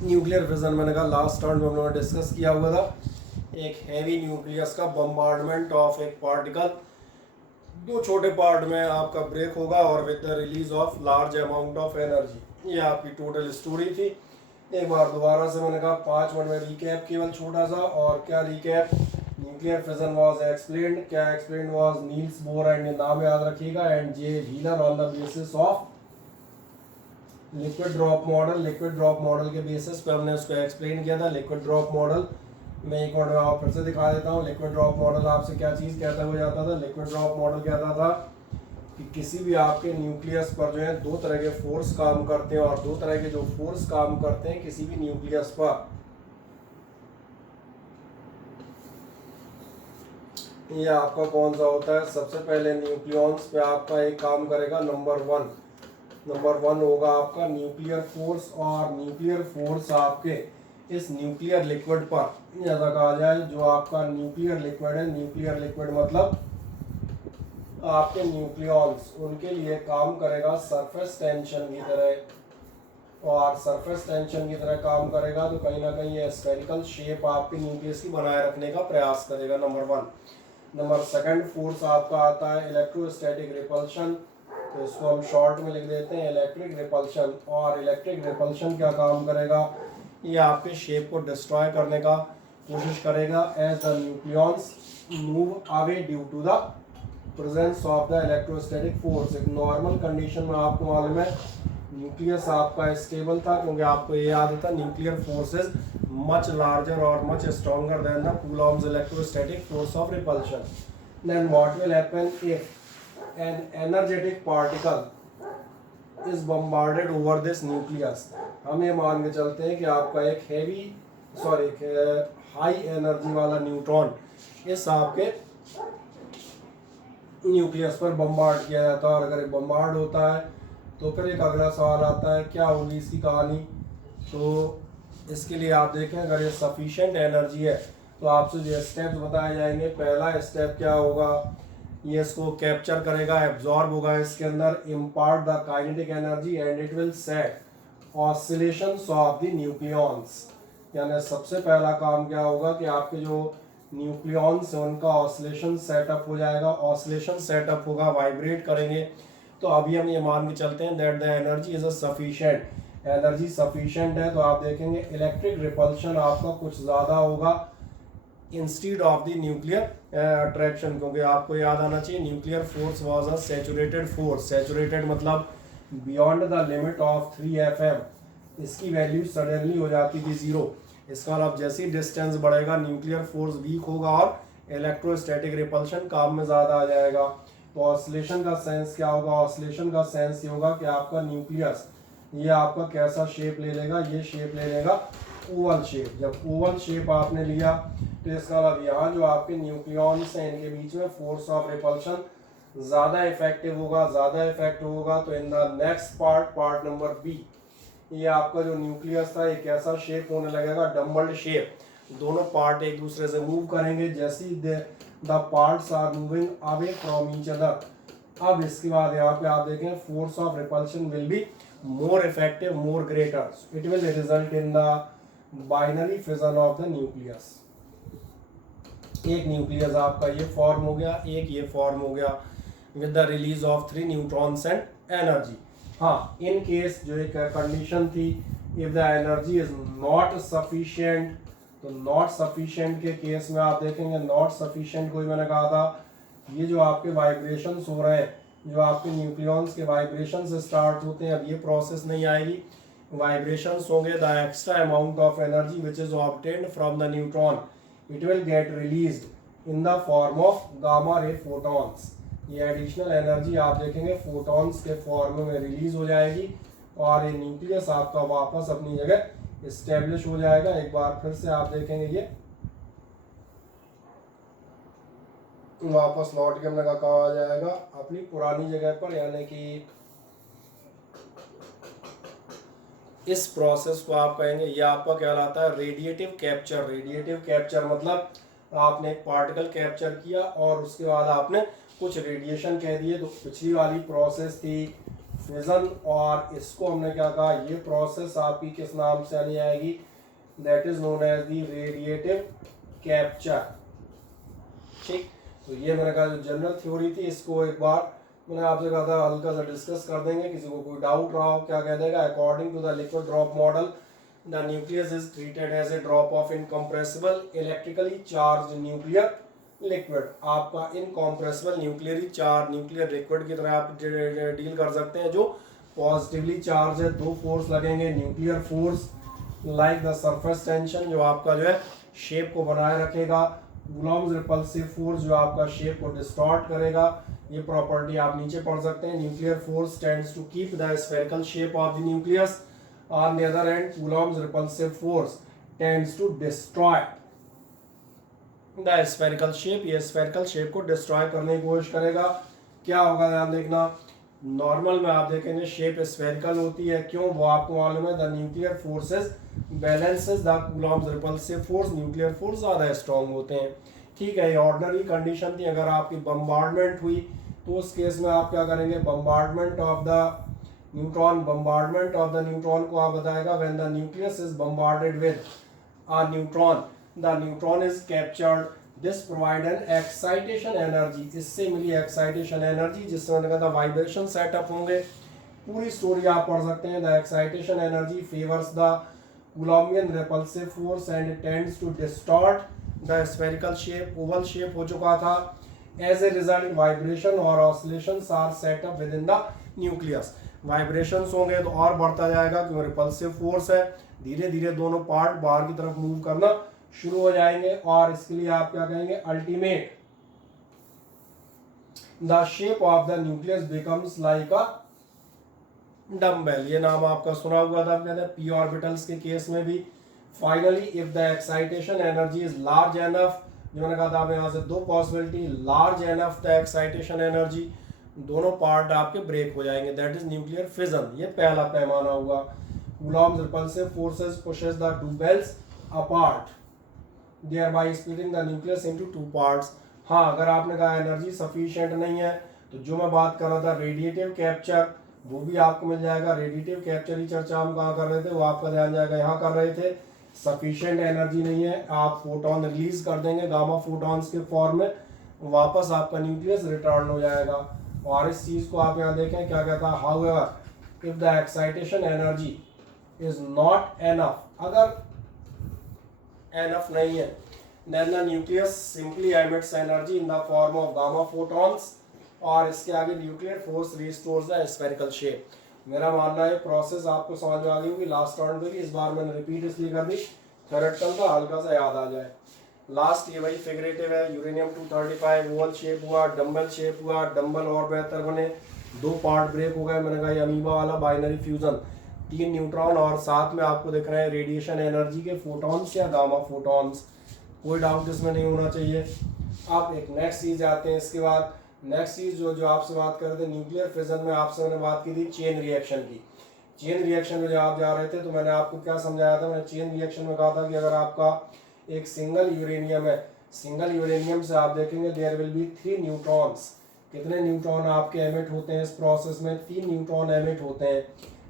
Nuclear fission मैंने कहा last round में हम लोगों ने डिस्कस किया हुआ था। एक हैवी न्यूक्लियस का बम्बार्डमेंट ऑफ एक पार्टिकल दो छोटे पार्ट में आपका ब्रेक होगा और with the release of large amount of energy. ये आपकी टोटल स्टोरी थी। एक बार दोबारा से मैंने कहा 5 मिनट में रिकैप केवल छोटा सा। और क्या recap? Nuclear fission was explained. क्या explained was? Niels Bohr and नाम याद रखिएगा and J Wheeler on the basis of liquid drop model. Liquid drop model के बेसिस पे हमने उसको एक्सप्लेन किया था। लिक्विड ड्रॉप मॉडल मैं एक मिनट में आप फिर से दिखा देता हूँ। लिक्विड ड्रॉप मॉडल आपसे क्या चीज़ कहता हो जाता था? लिक्विड ड्रॉप मॉडल कहता था कि किसी भी आपके न्यूक्लियस पर जो है दो तरह के फोर्स काम करते हैं, और दो तरह के जो फोर्स काम करते हैं किसी भी न्यूक्लियस पर, ये आपका कौन सा होता है? सबसे पहले न्यूक्लियॉन्स पे आपका एक काम करेगा नंबर वन होगा आपका न्यूक्लियर फोर्स। और न्यूक्लियर फोर्स आपके इस न्यूक्लियर लिक्विड पर, जैसा कहा जाए जो आपका न्यूक्लियर लिक्विड है, न्यूक्लियर लिक्विड मतलब आपके न्यूक्लियॉन्स, उनके लिए काम करेगा सरफेस टेंशन की तरह। और सरफेस टेंशन की तरह काम करेगा तो कहीं ना कहीं ये स्फेरिकल शेप आपके न्यूक्लियस की बनाए रखने का प्रयास करेगा, number one. Number second force आपका आता है इलेक्ट्रोस्टैटिक रिपल्शन। तो इसको हम शॉर्ट में लिख देते हैं इलेक्ट्रिक रिपल्शन। और इलेक्ट्रिक रिपल्शन क्या काम करेगा? ये आपके शेप को डिस्ट्रॉय करने का कोशिश करेगा as the nucleons move away due to the presence of the electrostatic force. एक नॉर्मल कंडीशन में आपको मालूम है न्यूक्लियस आपका स्टेबल था, क्योंकि आपको ये याद था न्यूक्लियर फोर्सेस मच लार्जर और much stronger than the Coulomb's electrostatic force of repulsion. Then what will happen if an energetic particle is bombarded over this nucleus? हम ये मान के चलते हैं कि आपका एक हाई एनर्जी वाला न्यूट्रॉन इस आपके न्यूक्लियस पर बम्बार्ड किया जाता है। और अगर बम्बार्ड होता है तो फिर एक अगला सवाल आता है क्या होगी इसकी कहानी। तो इसके लिए आप देखें अगर ये सफिशिएंट एनर्जी है तो आपसे जो स्टेप्स बताए जाएंगे। पहला स्टेप क्या होगा? ये इसको कैप्चर करेगा, एब्जॉर्ब होगा इसके अंदर, impart the kinetic energy and it will set oscillations of the nucleons. यानी सबसे पहला काम क्या होगा कि आपके जो न्यूक्लियॉन्स हैं उनका ऑसिलेशन सेटअप हो जाएगा। ऑसिलेशन सेटअप होगा, वाइब्रेट करेंगे। तो अभी हम ये मान के चलते हैं that the energy is a sufficient. Energy sufficient है तो आप देखेंगे इलेक्ट्रिक रिपल्शन आपका कुछ ज़्यादा होगा instead of the nuclear attraction, क्योंकि आपको याद आना चाहिए nuclear force was a saturated force. Saturated मतलब beyond the limit of 3 FM इसकी वैल्यू सडनली हो जाती थी 0। इसका मतलब जैसे ही डिस्टेंस बढ़ेगा न्यूक्लियर फोर्स वीक होगा और इलेक्ट्रोस्टैटिक रिपल्शन काम में ज़्यादा आ जाएगा। तो ऑसिलेशन का सेंस क्या होगा? ऑसिलेशन का सेंस ये होगा कि आपका न्यूक्लियस ये आपका कैसा शेप ले लेगा? ये शेप ले लेगा ओवल शेप। जब ओवल शेप आपने लिया तो इसका मतलब यहाँ जो आपके न्यूक्लियॉन्स हैं इनके बीच में फोर्स ऑफ रिपल्शन ज़्यादा इफेक्टिव होगा, ज़्यादा इफेक्ट होगा। तो in the next part number B, ये आपका जो न्यूक्लियस था ये कैसा शेप होने लगेगा? डम्बल्ड शेप। दोनों पार्ट एक दूसरे से मूव करेंगे जैसे the parts are moving away from each other. अब इसके बाद यहाँ पे आप देखें force of repulsion will be more effective, more greater. It will result in the binary fission of the nucleus. एक न्यूक्लियस आपका ये फॉर्म हो गया, एक ये फॉर्म हो गया with the release of 3 neutrons and energy. हाँ, इन केस जो एक कंडीशन थी if the energy is not sufficient, तो नॉट सफिशिएंट के केस में आप देखेंगे नॉट सफिशिएंट को ही मैंने कहा था ये जो आपके वाइब्रेशंस हो रहे हैं, जो आपके न्यूक्लियॉन्स के वाइब्रेशन से स्टार्ट होते हैं, अब ये प्रोसेस नहीं आएगी। वाइब्रेशंस होंगे the extra amount of energy which is obtained from the neutron it will get released in the form of gamma ray photons. ये एडिशनल एनर्जी आप देखेंगे फोटॉन्स के फॉर्म में रिलीज हो जाएगी और ये न्यूक्लियस आपका वापस अपनी जगह इस्टेब्लिश हो जाएगा। एक बार फिर से आप देखेंगे ये वापस लौट के हमने कहा आ जाएगा अपनी पुरानी जगह पर, यानी कि इस प्रोसेस को आप कहेंगे ये आपका कहलाता है रेडिएटिव कैप्चर। रेडिएटिव कैप्चर मतलब आपने एक पार्टिकल कैप्चर किया और उसके बाद आपने कुछ रेडिएशन कह दिए। तो पिछली वाली प्रोसेस थी फिजन, और इसको हमने क्या कहा, ये प्रोसेस आपकी किस नाम से आनी आएगी, that is known as the radiative capture. ठीक, तो ये मैंने कहा जो जनरल थ्योरी थी, इसको एक बार मैंने आपसे कहा था हल्का सा डिस्कस कर देंगे, किसी को कोई डाउट रहा हो क्या कह देगा। According to the liquid drop model, the nucleus is treated as a drop of incompressible electrically charge nuclear liquid. आपका इनकॉम्प्रेसिबल न्यूक्लियर लिक्विड की तरह आप डील कर सकते हैं जो पॉजिटिवली चार्ज है। दो फोर्स लगेंगे, nuclear force like the surface tension जो आपका जो है शेप को बनाए रखेगा, कूलॉम्स रिपल्सिव फोर्स जो आपका शेप को डिस्टॉर्ट करेगा। ये प्रॉपर्टी आप नीचे पढ़ सकते हैं। Nuclear force tends to keep the spherical shape of the nucleus, on the other hand Coulomb's repulsive force tends to destroy the spherical shape. ये स्फेरिकल शेप को डिस्ट्रॉय करने की कोशिश करेगा। क्या होगा ध्यान देखना, नॉर्मल में आप देखेंगे शेप स्फेरिकल होती है, क्यों, वो आपको मालूम है, the nuclear forces balances the Coulomb's repulsive force, nuclear force ज्यादा स्ट्रॉन्ग होते हैं। ठीक है, ये ऑर्डिनरी कंडीशन थी। अगर आपकी बम्बार्डमेंट हुई तो उस केस में आप क्या करेंगे, बम्बार्डमेंट ऑफ द न्यूट्रॉन को आप बताएगा when the nucleus is bombarded with a neutron, the neutron is captured, this provide an excitation energy. इससे मिली एक्साइटेशन एनर्जी जिससे मैंने कहा था वाइब्रेशन सेटअप होंगे। पूरी स्टोरी आप पढ़ सकते हैं। The excitation energy favours the coulombian repulsive force and tends to distort the spherical shape. Oval shape हो चुका था। एज ए रिजल्ट वाइब्रेशन और oscillations are set up within the nucleus. Vibrations होंगे तो और बढ़ता जाएगा क्योंकि रिपल्सिव फोर्स है। धीरे धीरे दोनों पार्ट बाहर की तरफ मूव करना शुरू हो जाएंगे और इसके लिए आप क्या कहेंगे, ultimate the shape of the nucleus becomes like a dumbbell. ये नाम आपका सुना हुआ था, कहते हैं पी ऑर्बिटल्स के केस में भी। Finally if the excitation energy is large enough, जो मैंने कहा था आप यहाँ से दो possibility, large enough the excitation energy, दोनों पार्ट आपके ब्रेक हो जाएंगे, दैट इज न्यूक्लियर फिजन। ये पहला पैमाना हुआ। Coulomb's repulsive forces pushes the two balls apart thereby splitting the nucleus into two parts। हाँ, अगर आपने कहा एनर्जी सफिशिएंट नहीं है तो जो मैं बात कर रहा था रेडिएटिव कैप्चर, वो भी आपको मिल जाएगा। रेडिएटिव कैप्चर की चर्चा हम कहाँ कर रहे थे, वो आपका ध्यान जाएगा यहाँ कर रहे थे। सफिशिएंट एनर्जी नहीं है, आप फोटोन रिलीज कर देंगे गामा फोटॉन्स के फॉर्म में, वापस आपका न्यूक्लियस रिटर्न हो जाएगा। और इस चीज को आप यहाँ देखें क्या कहता है, however if the excitation energy is not enough, अगर एनफ नहीं है, then the nucleus simply emits energy in the form of gamma photons, और इसके आगे nuclear force restores the spherical shape. मेरा मानना है प्रोसेस आपको समझ में आ गई होगी। लास्ट राउंड में इस बार मैंने रिपीट इसलिए कर दी, थ्योरेटिकल का हल्का सा याद आ जाए। लास्ट ये वही फिगरेटिव है। यूरेनियम 235 ओवल शेप हुआ, डम्बल शेप हुआ, डम्बल और बेहतर बने, दो पार्ट ब्रेक हो गए। मैंने कहा ये अमीबा वाला बाइनरी फ्यूजन, 3 न्यूट्रॉन और साथ में आपको दिख रहे हैं रेडिएशन एनर्जी के फोटॉन्स या गामा फोटॉन्स। कोई डाउट इसमें नहीं होना चाहिए। अब एक नेक्स्ट चीज आते हैं। इसके बाद नेक्स्ट चीज जो आपसे बात कर रहे थे न्यूक्लियर फिजन में, आपसे मैंने बात की थी चेन रिएक्शन की। चेन रिएक्शन में जब आप जा रहे थे तो मैंने आपको क्या समझाया था, मैंने चेन रिएक्शन में कहा था कि अगर आपका एक सिंगल यूरेनियम है, सिंगल यूरेनियम से आप देखेंगे देयर विल बी 3 न्यूट्रॉन्स। कितने न्यूट्रॉन आपके एमिट होते हैं इस प्रोसेस में, 3 न्यूट्रॉन एमिट होते हैं।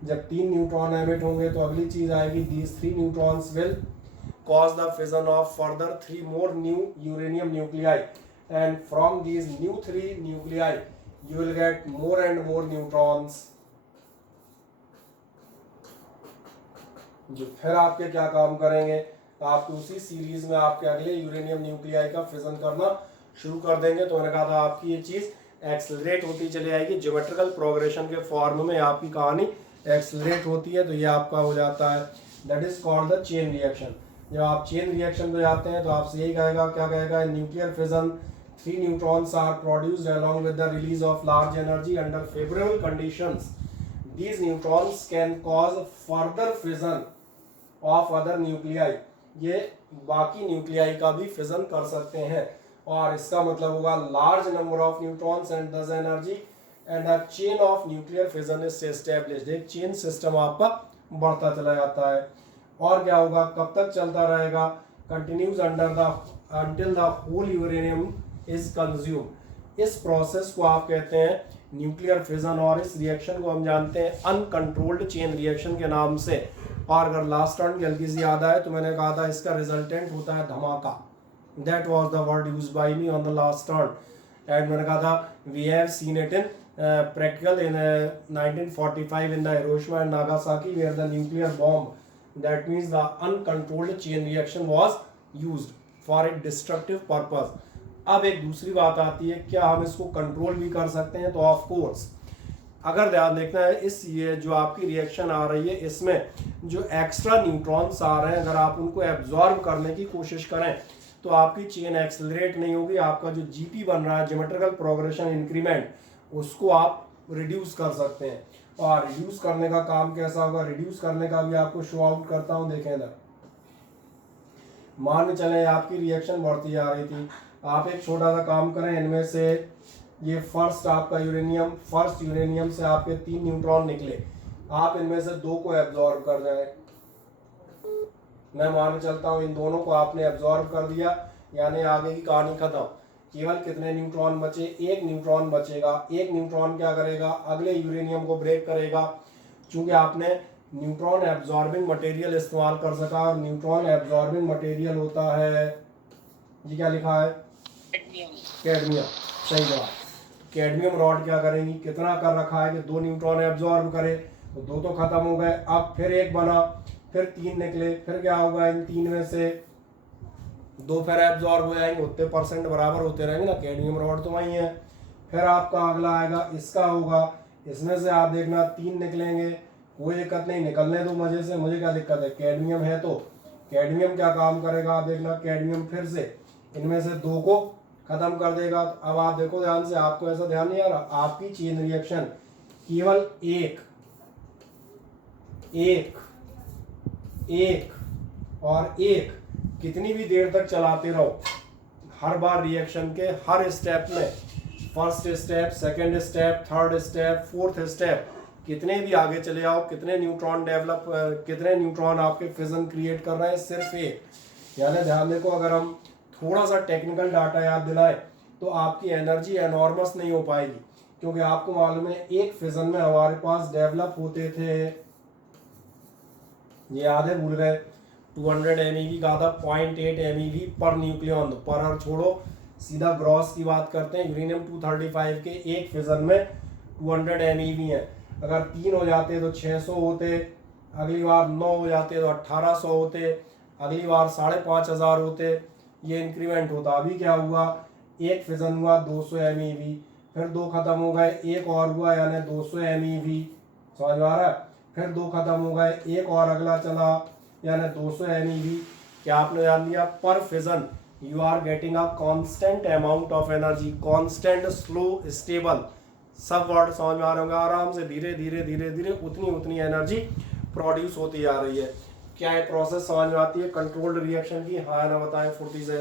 जब 3 न्यूट्रॉन एमिट होंगे तो अगली चीज आएगी, these 3 neutrons will cause the fission of further 3 more new uranium nuclei, and from these new 3 nuclei you will get more and more neutrons, जो फिर आपके क्या काम करेंगे, आपके उसी सीरीज में आपके अगले यूरेनियम न्यूक्लियाई का फिजन करना शुरू कर देंगे। तो मैंने कहा था आपकी ये चीज एक्सेलरेट होती चली जाएगी, ज्योमेट्रिकल प्रोग्रेशन के फॉर्म में आपकी कहानी एक्सेलरेट होती है। तो ये आपका हो जाता है, that is called the chain reaction. जब आप चेन रिएक्शन पे जाते हैं तो आपसे यही कहेगा, क्या कहेगा, nuclear fission 3 neutrons are produced along with the release of large energy under favourable conditions. These neutrons can cause further fission of other nuclei. ये बाकी न्यूक्लियाई का भी फिजन कर सकते हैं और इसका मतलब होगा large number of neutrons and thus energy and a chain of nuclear fission is established. एक चेन सिस्टम आपका बढ़ता चला जाता है। और क्या होगा, कब तक चलता रहेगा, continues until the whole uranium is consume. इस प्रोसेस को आप कहते हैं न्यूक्लियर फिजन, और इस रिएक्शन को हम जानते हैं अनकंट्रोल्ड चेन रिएक्शन के नाम से। और अगर लास्ट टर्म की हल्की सी याद आए तो मैंने कहा था इसका रिजल्टेंट होता है धमाका, that was the word used by me on the last term. And मैंने कहा था we have seen it in practical in 1945 in the Hiroshima and Nagasaki where the nuclear bomb, that means the uncontrolled chain reaction was used for a destructive purpose। अब एक दूसरी बात आती है, क्या हम इसको कंट्रोल भी कर सकते हैं? तो ऑफ कोर्स, अगर ध्यान देखना है इस ये जो आपकी रिएक्शन आ रही है इसमें जो एक्स्ट्रा न्यूट्रॉन्स आ रहे हैं अगर आप उनको एब्जॉर्ब करने की कोशिश करें तो आपकी चेन एक्सेलरेट नहीं होगी, आपका जो जीपी बन रहा है ज्योमेट्रिकल प्रोग्रेशन इंक्रीमेंट उसको आप रिड्यूस कर सकते हैं। और रिड्यूस करने का काम कैसा होगा, रिड्यूस करने का भी आपको शो आउट करता हूं, देखें इधर। मान के चले आपकी रिएक्शन बढ़ती जा रही थी, आप एक छोटा सा काम करें, इनमें से ये फर्स्ट आपका यूरेनियम, फर्स्ट यूरेनियम से आपके 3 न्यूट्रॉन निकले, आप इनमें से 2 को एब्जॉर्ब कर जाए। मैं मान के चलता हूं इन दोनों को आपने एब्जॉर्ब कर दिया, यानी आगे की कहानी खत्म। केवल कितने न्यूट्रॉन बचे? 1 न्यूट्रॉन बचेगा। 1 न्यूट्रॉन क्या करेगा? अगले यूरेनियम को ब्रेक करेगा। चूंकि आपने न्यूट्रॉन एब्जॉर्बिंग मटेरियल इस्तेमाल कर सका, और न्यूट्रॉन एब्जॉर्बिंग मटेरियल होता है, जी क्या लिखा है? कैडमियम। सही जवाब। कैडमियम रॉड क्या करेंगी, कितना कर रखा है कि 2 न्यूट्रॉन एब्जॉर्ब करे, तो 2 तो खत्म हो गए, अब फिर 1 बना, फिर 3 निकले, फिर क्या होगा, इन 3 में से 2 फिर एब्जॉर्ब हो जाएंगे, उतने परसेंट बराबर होते रहेंगे ना, कैडमियम रॉड तो वही है। फिर आपका अगला आएगा, इसका होगा, इसमें से आप देखना 3 निकलेंगे, कोई दिक्कत नहीं, निकलने दो मजे से, मुझे क्या दिक्कत है, कैडमियम है तो। कैडमियम क्या काम करेगा, आप देखना, कैडमियम फिर से इनमें से 2 को खत्म कर देगा। अब आप देखो ध्यान से, आपको ऐसा ध्यान नहीं आ रहा, आपकी चेन रिएक्शन केवल एक और एक कितनी भी देर तक चलाते रहो, हर बार रिएक्शन के हर स्टेप में, first step, second step, third step, fourth step, कितने भी आगे चले जाओ, कितने न्यूट्रॉन डेवलप, कितने न्यूट्रॉन आपके फिजन क्रिएट कर रहे हैं, सिर्फ एक। यानी ध्यान देखो, अगर हम थोड़ा सा टेक्निकल डाटा याद दिलाए तो आपकी एनर्जी एनॉर्मस नहीं हो पाएगी, क्योंकि आपको मालूम है एक फिजन में हमारे पास डेवलप होते थे, ये याद है, भूल गए, 200 MeV का था, 0.8 MeV पर न्यूक्लियन, पर हर छोड़ो, सीधा ग्रॉस की बात करते हैं। यूरेनियम 235 के एक फिजन में 200 MeV है, अगर 3 हो जाते तो 600 होते, अगली बार 9 हो जाते तो 1800 होते, अगली बार 5500 होते, ये इंक्रीमेंट होता। अभी क्या हुआ, एक फिजन हुआ 200 MeV, फिर 2 खत्म हो गए, एक और हुआ यानी 200 MeV, समझ आ रहा है, फिर 2 खत्म हो गए, एक और अगला चला यानी 200 MeV। क्या आपने जान दिया, पर fission you are getting a constant amount of energy, constant, slow, stable, सब वर्ड समझ में आ रहे होंगे, आराम से धीरे धीरे धीरे धीरे उतनी एनर्जी प्रोड्यूस होती जा रही है। क्या ये प्रोसेस समझ में आती है कंट्रोल्ड रिएक्शन की? हाँ ना बताएं फुर्ती से।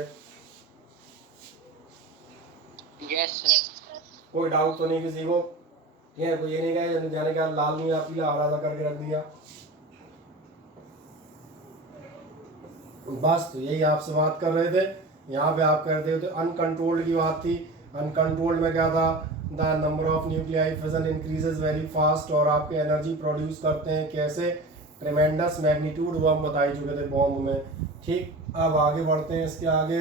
Yes sir. कोई डाउट तो नहीं किसी को? ये नहीं गए जाने का लाल नहीं पीला हरा सा करके रख दिया, बस। तो यही आपसे बात कर रहे थे, यहाँ पे आप कर रहे थे अनकंट्रोल्ड की बात थी। अनकंट्रोल्ड में क्या था, the number of nuclei fission increases very fast, और आपके एनर्जी प्रोड्यूस करते हैं कैसे, ट्रेमेंडस मैग्नीट्यूड, वो हम बता ही चुके थे बॉम्ब में। ठीक, अब आगे बढ़ते हैं, इसके आगे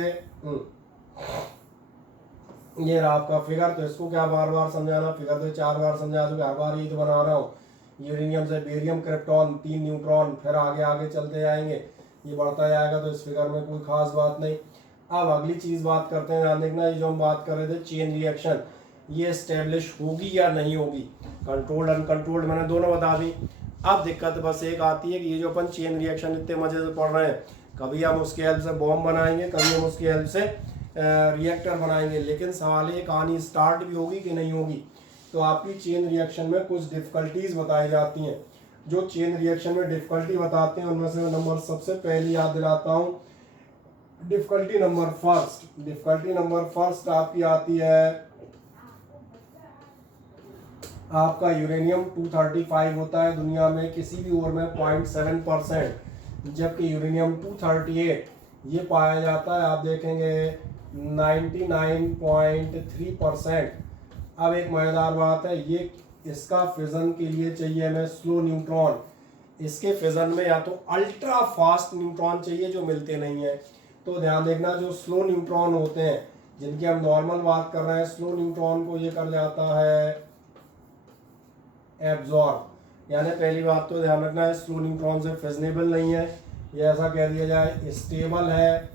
ये रहा आपका फिगर, तो इसको क्या बार बार समझाना, फिगर तो 4 बार समझा चुके, हर बार ये तो बना रहा हूँ। यूरेनियम से बेरियम, क्रिप्टॉन, 3 न्यूट्रॉन, फिर आगे आगे चलते जाएंगे, ये बढ़ता जाएगा, तो इस फिगर में कोई खास बात नहीं। अब अगली चीज बात करते हैं, ध्यान देखना, ये जो हम बात कर रहे थे चेन रिएक्शन, ये एस्टेब्लिश होगी या नहीं होगी, कंट्रोल्ड अनकंट्रोल्ड मैंने दोनों बता दी। अब दिक्कत बस एक आती है कि ये जो अपन चेन रिएक्शन इतने मजे से पढ़ रहे हैं, कभी हम उसके हेल्प से बॉम्ब बनाएंगे, कभी हम उसकी हेल्प से रिएक्टर बनाएंगे, लेकिन सवाल ये कहानी स्टार्ट भी होगी कि नहीं होगी। तो आपकी चेन रिएक्शन में कुछ डिफिकल्टीज बताई जाती हैं। जो चेन रिएक्शन में डिफिकल्टी बताते हैं उनमें से नंबर सबसे पहले याद दिलाता हूँ, difficulty number first. Difficulty number first आपकी आती है, आपका यूरेनियम 235 होता है दुनिया में किसी भी ओर में 0.7%, जबकि यूरेनियम 238 ये पाया जाता है, आप देखेंगे 99.3%। अब एक मजेदार बात है, ये इसका फिजन के लिए चाहिए हमें स्लो न्यूट्रॉन। इसके फिजन में या तो अल्ट्रा फास्ट न्यूट्रॉन चाहिए जो मिलते नहीं है। तो ध्यान देखना, जो स्लो न्यूट्रॉन होते हैं जिनकी हम नॉर्मल बात कर रहे हैं, स्लो न्यूट्रॉन को ये कर जाता है एब्जॉर्ब। यानी पहली बात तो ध्यान रखना है, स्लो न्यूट्रॉन से फिजनेबल नहीं है, ये ऐसा कह दिया जाए स्टेबल है।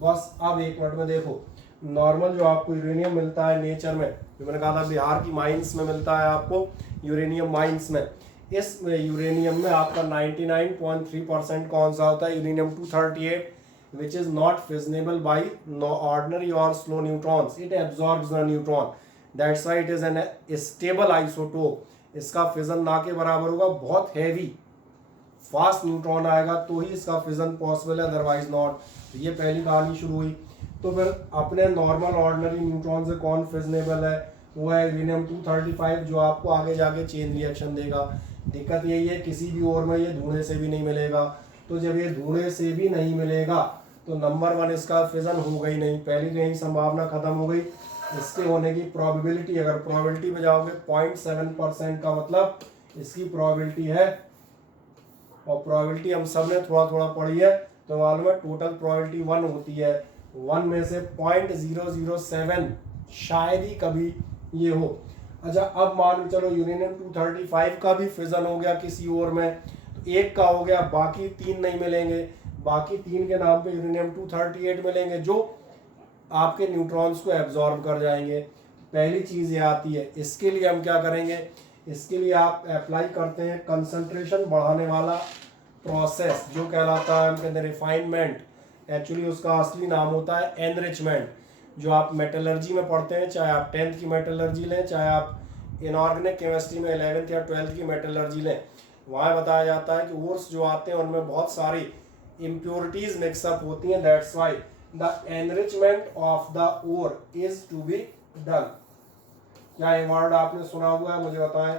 बस अब एक मिनट में देखो, नॉर्मल जो आपको यूरेनियम मिलता है नेचर में, जो मैंने कहा था बिहार की माइंस में मिलता है आपको यूरेनियम माइंस में, इस यूरेनियम में आपका 99.3% कौन सा होता है, uranium 238, which is not fissionable by ordinary or slow neutrons. It absorbs the neutron. That's why it is an stable isotope. इसका फिजन ना के बराबर होगा, बहुत हैवी फास्ट न्यूट्रॉन आएगा तो ही इसका फिजन पॉसिबल है, अदरवाइज नॉट। तो ये पहली कहानी शुरू हुई। तो फिर अपने नॉर्मल ऑर्डिनरी न्यूट्रॉन से कौन फिजनेबल है, वो है यूरेनियम 235, जो आपको आगे जाके चेन रिएक्शन देगा। दिक्कत यही है, किसी भी ओर में ये धुएं से भी नहीं मिलेगा। तो जब ये धुएं से भी नहीं मिलेगा तो नंबर 1 इसका फिजन होगा ही नहीं, पहली तो यही संभावना खत्म हो गई। इसके होने की प्रोबेबिलिटी, अगर प्रोबेबिलिटी में जाओगे 0.7% का मतलब इसकी प्रोबेबिलिटी है, और प्रोबेबिलिटी हम सब ने थोड़ा थोड़ा पढ़ी है तो मालूम है टोटल प्रोबेबिलिटी 1 होती है। 1 में से 0.007 शायद ही कभी ये हो। अच्छा, अब मान के चलो यूरेनियम 235 का भी फिजन हो गया किसी और में, तो एक का हो गया, बाकी 3 नहीं मिलेंगे। बाकी 3 के नाम पे यूरेनियम 238 मिलेंगे जो आपके न्यूट्रॉन्स को एब्जॉर्ब कर जाएंगे। पहली चीज़ ये आती है, इसके लिए हम क्या करेंगे, इसके लिए आप अप्लाई करते हैं कंसंट्रेशन बढ़ाने वाला प्रोसेस जो कहलाता है हम कहते हैं रिफाइनमेंट। एक्चुअली उसका असली नाम होता है एनरिचमेंट, जो आप मेटलर्जी में पढ़ते हैं, चाहे आप 10th की मेटलर्जी लें, चाहे आप इनऑर्गेनिक केमिस्ट्री में 11th या 12th की मेटलर्जी लें, वहाँ बताया जाता है कि ओर्स जो आते हैं उनमें बहुत सारी impurities मिक्सअप होती हैं। That's why the enrichment of the ore is to be done. क्या ये वर्ड आपने सुना हुआ है, मुझे बताएं।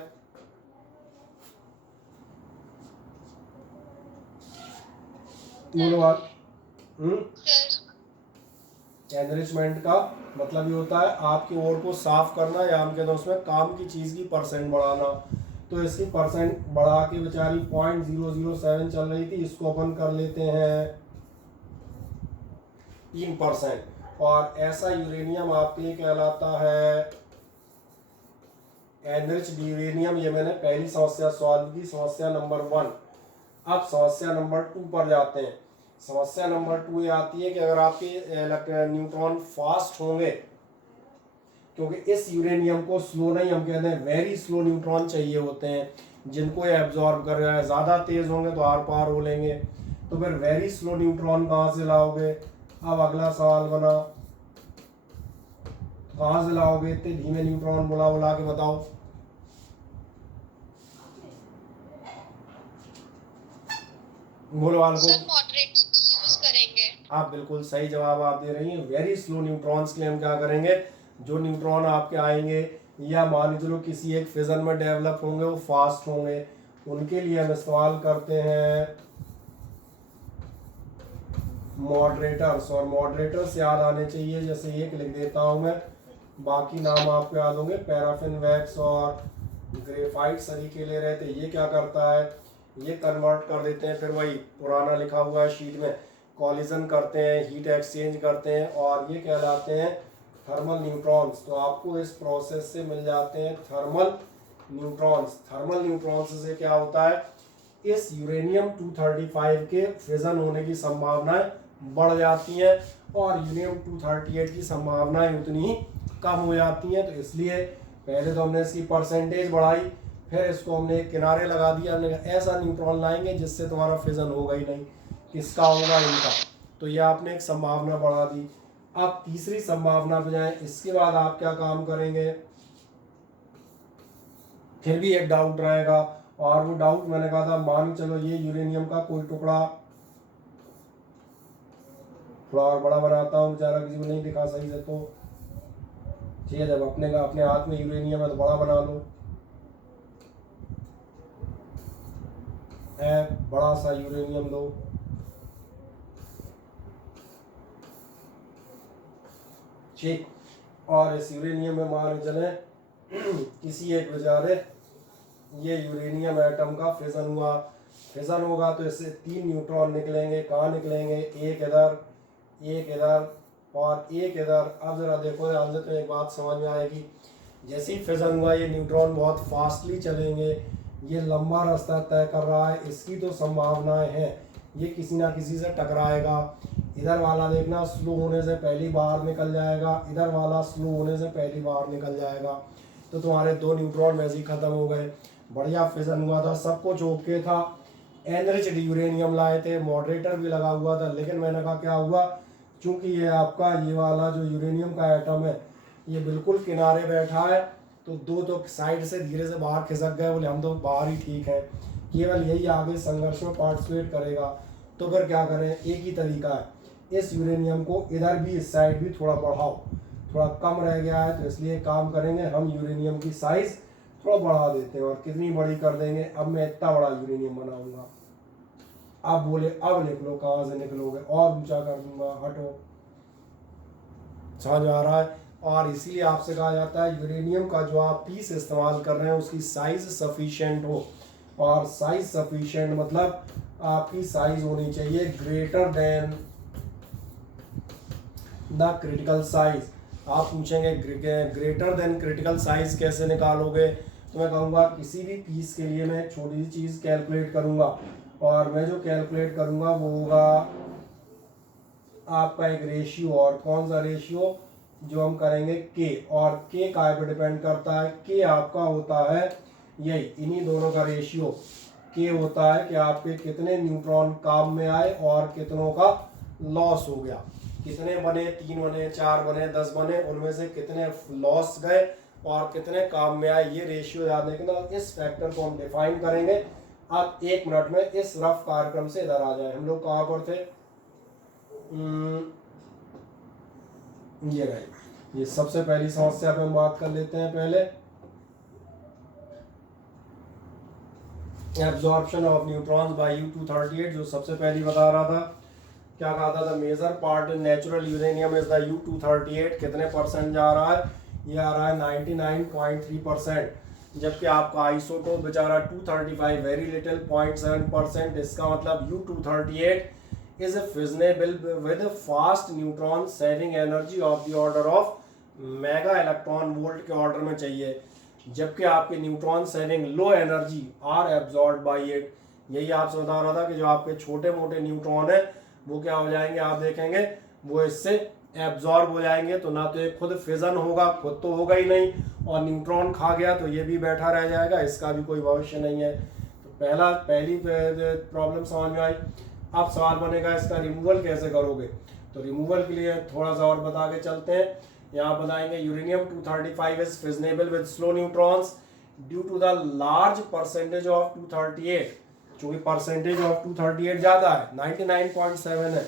एनरिचमेंट का मतलब ये होता है आपके ओर को साफ करना, या हम कहते हैं उसमें काम की चीज की परसेंट बढ़ाना। तो इसकी परसेंट बढ़ा के बेचारी 0.007 चल रही थी, इसको अपन कर लेते हैं 3%। और ऐसा यूरेनियम आपके लिए कहलाता है एनरिच्ड यूरेनियम। ये मैंने पहली समस्या सॉल्व की, समस्या नंबर 1। अब समस्या नंबर 2 पर जाते हैं। समस्या नंबर 2 ये आती है कि अगर आपके न्यूट्रॉन फास्ट होंगे, क्योंकि इस यूरेनियम को स्लो नहीं, हम कहते हैं वेरी स्लो न्यूट्रॉन चाहिए होते हैं जिनको ये एब्जॉर्ब कर रहा है। ज़्यादा तेज़ होंगे तो आर पार हो लेंगे, तो फिर वेरी स्लो न्यूट्रॉन कहाँ से लाओगे। अब अगला सवाल बना, कहाँ से लाओगे इतने धीमे न्यूट्रॉन, बुला बुला के बताओ। बोलो वाल को। सर मॉडरेट यूज करेंगे। आप बिल्कुल सही जवाब आप दे रही हैं। वेरी स्लो न्यूट्रॉन्स के लिए हम क्या करेंगे, जो न्यूट्रॉन आपके आएंगे या मान के चलो किसी एक फिजन में डेवलप होंगे, वो फास्ट होंगे, उनके लिए हम इस्तेमाल करते हैं मॉडरेटर्स। और मॉडरेटर्स याद आने चाहिए, जैसे एक लिख देता हूं मैं, बाकी नाम आपको याद होंगे, पैराफिन वैक्स और ग्रेफाइट सभी के लिए रहते। ये क्या करता है, ये कन्वर्ट कर देते हैं, फिर वही पुराना लिखा हुआ है शीट में, कॉलिजन करते हैं, हीट एक्सचेंज करते हैं, और ये कहलाते हैं थर्मल न्यूट्रॉन्स। तो आपको इस प्रोसेस से मिल जाते हैं थर्मल न्यूट्रॉन्स। थर्मल न्यूट्रॉन्स से क्या होता है, इस यूरेनियम 235 के फिजन होने की संभावनाएं बढ़ जाती हैं और यूरेनियम 238 की संभावनाएं उतनी ही कम हो जाती हैं। तो इसलिए पहले तो हमने इसकी परसेंटेज बढ़ाई, फिर इसको हमने एक किनारे लगा दिया, हमने कहा ऐसा न्यूट्रॉन लाएंगे जिससे तुम्हारा फिजन होगा ही नहीं। किसका होगा, इनका। तो ये आपने एक संभावना बढ़ा दी। अब तीसरी संभावना पे जाएं, इसके बाद आप क्या काम करेंगे, फिर भी एक डाउट रहेगा, और वो डाउट मैंने कहा था, मान चलो ये यूरेनियम का कोई टुकड़ा, थोड़ा और बड़ा बनाता हूँ, बेचारा किसी को नहीं दिखा सही से, तो ठीक है, जब अपने हाथ में यूरेनियम है तो बड़ा बना लो, बड़ा सा यूरेनियम दो। ठीक, और इस यूरेनियम में मान चले किसी एक बेचारे ये यूरेनियम एटम का फिजन हुआ, फिजन होगा तो इससे 3 न्यूट्रॉन निकलेंगे। कहाँ निकलेंगे? एक इधर, एक इधर और एक इधर। अब जरा देखो ध्यान से, तो एक बात समझ में आएगी। जैसे ही फिजन हुआ ये न्यूट्रॉन बहुत फास्टली चलेंगे, ये लंबा रास्ता तय कर रहा है, इसकी तो संभावनाएं हैं ये किसी ना किसी से टकराएगा। इधर वाला देखना स्लो होने से पहली बार निकल जाएगा, इधर वाला स्लो होने से पहली बार निकल जाएगा। तो तुम्हारे 2 न्यूट्रॉन वैसे ही खत्म हो गए। बढ़िया फिजन हुआ था, सब कुछ ओके था। एनरिच्ड यूरेनियम लाए थे, मॉडरेटर भी लगा हुआ था, लेकिन मैंने कहा क्या हुआ, चूंकि ये आपका ये वाला जो यूरेनियम का एटम है ये बिल्कुल किनारे बैठा है, तो दो तो साइड से धीरे से बाहर खिसक गए, बोले हम तो बाहर ही ठीक है, केवल यही आगे संघर्ष में पार्टिसिपेट करेगा। तो फिर क्या करें, एक ही तरीका है, इस यूरेनियम को इधर भी इस साइड भी थोड़ा बढ़ाओ, थोड़ा कम रह गया है, तो इसलिए काम करेंगे हम यूरेनियम की साइज थोड़ा बढ़ा देते हैं। और कितनी बड़ी कर देंगे, अब मैं इतना बड़ा यूरेनियम बनाऊंगा। अब बोले अब निकलो, कहाँ से निकलोगे, और ऊंचा कर दूंगा, हटो। समझ आ रहा है? और इसीलिए आपसे कहा जाता है यूरेनियम का जो आप पीस इस्तेमाल कर रहे हैं उसकी साइज सफिशिएंट हो। और साइज सफिशिएंट मतलब आपकी साइज होनी चाहिए greater than the critical size. आप पूछेंगे ग्रेटर देन क्रिटिकल साइज कैसे निकालोगे, तो मैं कहूँगा किसी भी पीस के लिए मैं छोटी सी चीज़ कैलकुलेट करूँगा, और मैं जो कैलकुलेट करूँगा वो होगा आपका एक रेशियो। और कौन सा रेशियो जो हम करेंगे, के। और के काय पे डिपेंड करता है, के आपका होता है यही इन्हीं दोनों का रेशियो। के होता है कि आपके कितने न्यूट्रॉन काम में आए और कितनों का लॉस हो गया, कितने बने, 3 बने, 4 बने, 10 बने, उनमें से कितने लॉस गए और कितने काम में आए, ये रेशियो याद रखना। इस फैक्टर को हम डिफाइन करेंगे। आप 1 मिनट में इस रफ कार्यक्रम से इधर आ जाए। हम लोग कहाँ पर थे, ये रहे। ये सबसे पहली समस्या पे हम बात कर लेते हैं पहले, absorption of neutrons bye U-238, जो सबसे पहली बता रहा था। क्या कहा था, the major part in natural uranium is the U-238। कितने परसेंट जा रहा है, ये आ रहा है 99.3%, जबकि आपका आइसोटोप बेचारा 235 वेरी लिटिल 0.7%। इसका मतलब U-238 is fissionable with fast neutron saving energy of the order of mega electron volt के ऑर्डर में चाहिए, जबकि आपके neutron saving low energy are absorb by it. यही आपसे बता रहा था कि जो आपके छोटे मोटे न्यूट्रॉन है वो क्या हो जाएंगे, आप देखेंगे वो इससे एब्जॉर्ब हो जाएंगे। तो ना तो ये खुद फिजन होगा, खुद तो होगा ही नहीं, और न्यूट्रॉन खा गया तो ये भी बैठा रह जाएगा, इसका भी कोई भविष्य नहीं है। तो पहली प्रॉब्लम समझ में आई। अब सवाल बनेगा इसका रिमूवल कैसे करोगे। तो रिमूवल के लिए थोड़ा सा और बता के चलते हैं। यहाँ बताएंगे uranium 235 is fissionable with slow neutrons due to the large percentage of 238। चूंकि परसेंटेज ऑफ 238 ज्यादा है, 99.7 है,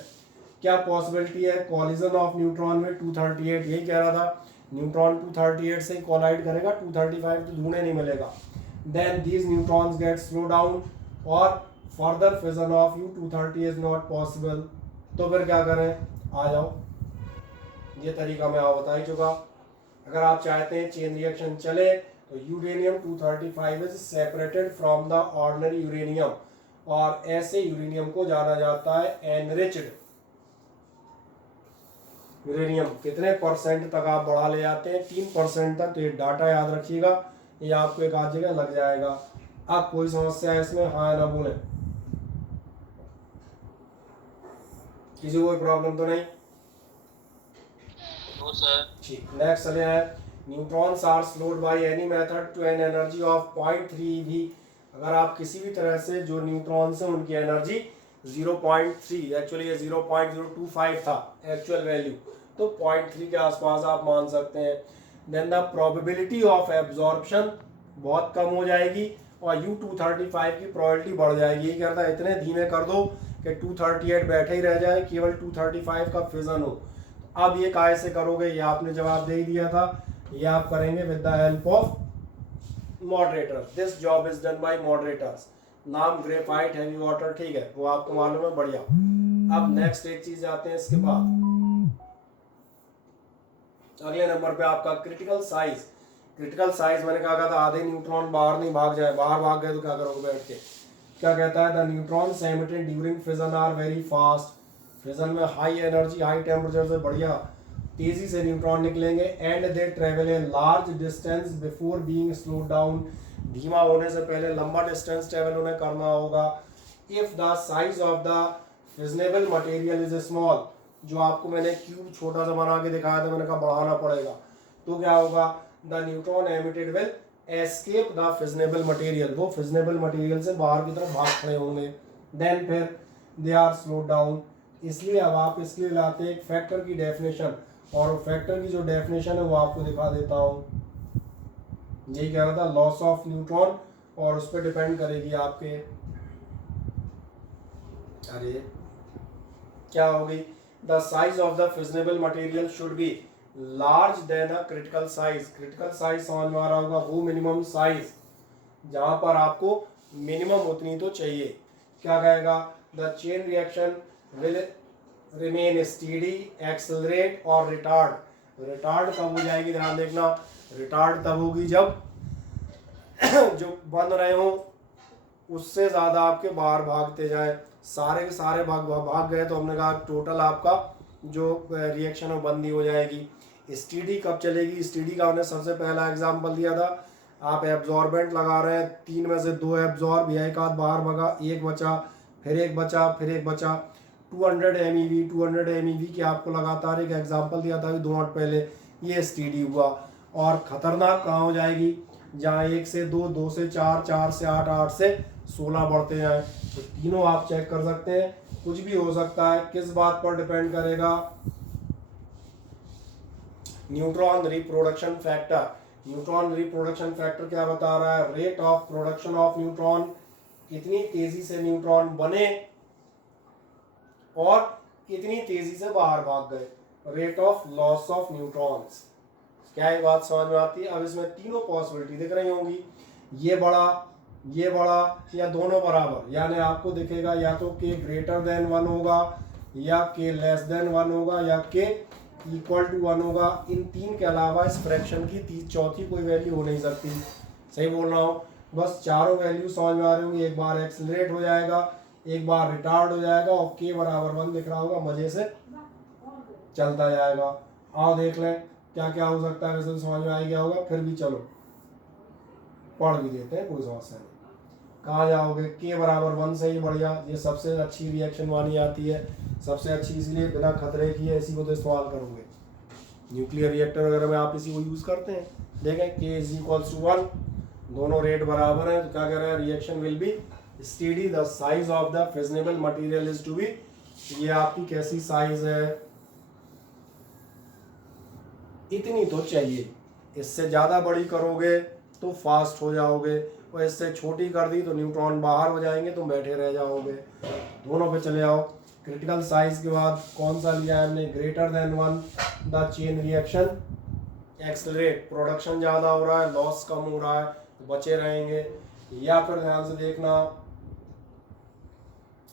क्या पॉसिबिलिटी है कॉलिजन ऑफ न्यूट्रॉन में 238। यही कह रहा था, न्यूट्रॉन 238 से कोलाइड करेगा, 235 तो ढूंढने नहीं मिलेगा। Then these neutrons get slow down और further fission of U-230 is not possible. तो फिर क्या करें, आ जाओ, ये तरीका मैं आपको बता ही चुका। अगर आप चाहते हैं चेन रिएक्शन चले तो uranium 235 is separated from the ordinary uranium, और ऐसे यूरेनियम को जाना जाता है एनरिच्ड यूरेनियम। कितने परसेंट तक आप बढ़ा ले जाते हैं, 3% तक। तो ये डाटा याद रखिएगा, ये आपको एक आध जगह लग जाएगा। अब कोई समस्या है इसमें, हाँ ना बोले, किसी को कोई प्रॉब्लम तो नहीं? No sir. ठीक, नेक्स्ट चले हैं। Neutrons are slowed by any method to an energy of 0.3 eV। अगर आप किसी भी तरह से जो न्यूट्रॉन्स हैं उनकी एनर्जी 0.3, एक्चुअली ये 0.025 था एक्चुअल वैल्यू, तो 0.3 के आसपास आप मान सकते हैं। Then the probability of absorption बहुत कम हो जाएगी और U-235 की प्रोबेबिलिटी बढ़ जाएगी। ये कहता है इतने धीमे कर दो कि 238 बैठे ही रह जाए, केवल 235 का फिजन हो। अब ये कैसे करोगे, ये आपने जवाब दे दिया था। ये आप करेंगे with the help of moderator. This job is done by moderators. नाम ग्रेफाइट हैवी वाटर, ठीक है, वो आपको मालूम है, बढ़िया। अब नेक्स्ट एक चीज आते हैं इसके बाद, अगले नंबर पे आपका क्रिटिकल साइज। क्रिटिकल साइज मैंने कहा था आधे न्यूट्रॉन बाहर नहीं भाग जाए, बाहर भाग गए तो क्या करोगे बैठ के। क्या कहता है, the neutrons emitted during fission are very fast. Fission में हाई एनर्जी हाई टेम्परेचर से बढ़िया तेजी से न्यूट्रॉन निकलेंगे। And they travel a large distance before being slow down. धीमा होने से पहले लंबा डिस्टेंस ट्रेवल उन्हें करना होगा। If the size of the fissionable material is small, जो आपको मैंने क्यूब छोटा सा बना के दिखाया था, मैंने कहा बढ़ाना पड़ेगा, तो क्या होगा, the neutron emitted will escape the fissionable material, वो फिजनेबल मटेरियल से बाहर की तरफ भाग खड़े होंगे। देन फिर दे आर स्लो डाउन। इसलिए अब आप इसके लिए लाते हैं एक फैक्टर की डेफिनेशन, और फैक्टर की जो डेफिनेशन है वो आपको दिखा देता हूँ। यही कह रहा था, लॉस ऑफ न्यूट्रॉन, और उस पर डिपेंड करेगी आपके, अरे क्या होगी, the size of the fissionable material should be large than a critical size. Critical size समझ में आ रहा होगा, वो मिनिमम साइज जहां पर आपको मिनिमम उतनी तो चाहिए। क्या कहेगा, the chain reaction will remain steady, accelerate और रिटार्ड। रिटार्ड कब हो जाएगी, ध्यान देखना, रिटार्ड तब होगी जब जो बन रहे हो उससे ज्यादा आपके बाहर भागते जाए। सारे के सारे भाग गए तो हमने कहा टोटल आपका जो रिएक्शन है बंदी हो जाएगी। स्टीडी कब चलेगी, स्टीडी का हमने सबसे पहला एग्जांपल दिया था, आप एब्जॉर्बेंट लगा रहे हैं, 3 में से 2 एब्जॉर्ब या एक आध बाहर भगा, एक बचा, फिर एक बचा, फिर एक बचा। 200 MeV की आपको लगातार एक एग्जांपल दिया था 2 मिनट पहले, ये स्टीडी हुआ। और खतरनाक कहाँ हो जाएगी, जहाँ 1 से 2, 2 से 4, 4 से 8, 8 से 16 बढ़ते जाए। तो तीनों आप चेक कर सकते हैं, कुछ भी हो सकता है। किस बात पर डिपेंड करेगा, neutron reproduction factor. Neutron reproduction factor क्या बता रहा है, rate of production of neutron, कितनी तेजी से न्यूट्रॉन बने और कितनी तेजी से बाहर भाग गए, rate of loss of neutrons. क्या ये बात समझ में आती है। अब इसमें तीनों पॉसिबिलिटी दिख रही होंगी, ये बड़ा या दोनों बराबर, यानी आपको दिखेगा या तो के ग्रेटर देन 1 होगा, या के लेस देन 1 होगा, या के इक्वल टू 1 होगा। इन तीन के अलावा इस फ्रैक्शन की चौथी कोई वैल्यू हो नहीं सकती। सही बोल रहा हूँ, बस चारों वैल्यू समझ में आ रही होंगी। एक बार एक्सेलरेट हो जाएगा, एक बार रिटार्ड हो जाएगा, और के बराबर 1 दिख रहा होगा, मजे से चलता जाएगा। आओ देख लें क्या क्या हो सकता है, वैसे तो समझ में आ गया होगा, फिर भी चलो पढ़ भी देते हैं, कोई समस्या नहीं। कहाँ जाओगे, के बराबर 1 से ही बढ़िया, ये सबसे अच्छी रिएक्शन वाली आती है, सबसे अच्छी इसलिए बिना खतरे की है, इसी को तो इस्तेमाल करोगे। न्यूक्लियर रिएक्टर वगैरह में आप इसी को यूज़ करते हैं। देखें के इज इक्वल्स टू 1, दोनों रेट बराबर हैं, तो क्या कह रहा है, reaction will be steady, the size of the fissionable material is to be, ये आपकी कैसी साइज है, इतनी तो चाहिए। इससे ज़्यादा बड़ी करोगे तो फास्ट हो जाओगे, और इससे छोटी कर दी तो न्यूट्रॉन बाहर हो जाएंगे, तो बैठे रह जाओगे। दोनों पे चले आओ। क्रिटिकल साइज के बाद कौन सा लिया है हमने, greater than 1, the chain reaction accelerate, production ज़्यादा हो रहा है, लॉस कम हो रहा है, तो बचे रहेंगे। या फिर ध्यान से देखना,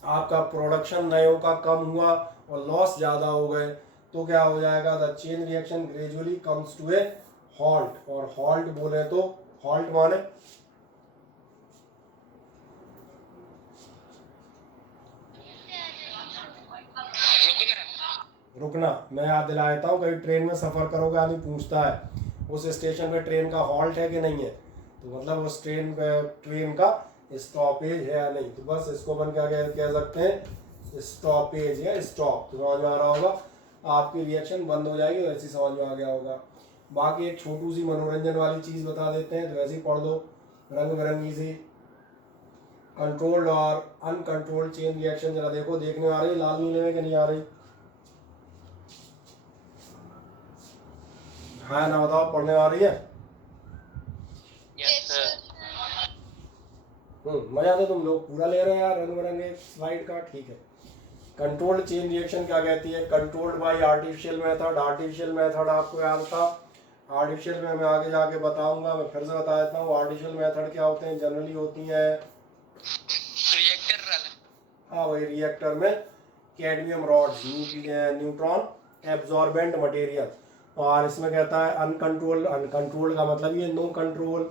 आपका प्रोडक्शन नयों का कम हुआ और लॉस ज़्यादा हो गए, तो क्या हो जाएगा, the chain reaction gradually comes to a halt. और हॉल्ट बोले तो हॉल्ट माने रुकना। मैं याद दिला देता हूँ, कभी ट्रेन में सफ़र करोगे आदमी पूछता है उस स्टेशन पे ट्रेन का हॉल्ट है कि नहीं है, तो मतलब उस ट्रेन का स्टॉपेज है या नहीं, तो बस इसको अपन क्या कह सकते हैं, स्टॉपेज या स्टॉप। तो समझ में आ रहा होगा, आपकी रिएक्शन बंद हो जाएगी, वैसे समझ में आ गया होगा। बाकी एक छोटू सी मनोरंजन वाली चीज़ बता देते हैं, तो वैसे ही पढ़ लो, रंग बिरंगी सी कंट्रोल्ड और अनकंट्रोल्ड चेन रिएक्शन। जरा देखो, देखने में आ रही है लाल नीले में कि नहीं आ रही, हाँ ना बताओ, पढ़ने आ रही है। Yes sir. मजा तो तुम लोग पूरा ले रहे हैं यार, रंग बिरंगे स्लाइड का, ठीक है। कंट्रोल्ड चेन रिएक्शन क्या कहती है, controlled by artificial method. Artificial method आपको याद था, आर्टिफिशियल में मैं आगे जाके बताऊंगा, मैं फिर से बता देता हूँ। आर्टिफिशियल मेथड क्या होते हैं, जनरली होती है रिएक्टर, हाँ वही रिएक्टर में cadmium rods, neutron absorbent material, और इसमें कहता है अनकंट्रोल्ड, अनकंट्रोल्ड का मतलब ये no control.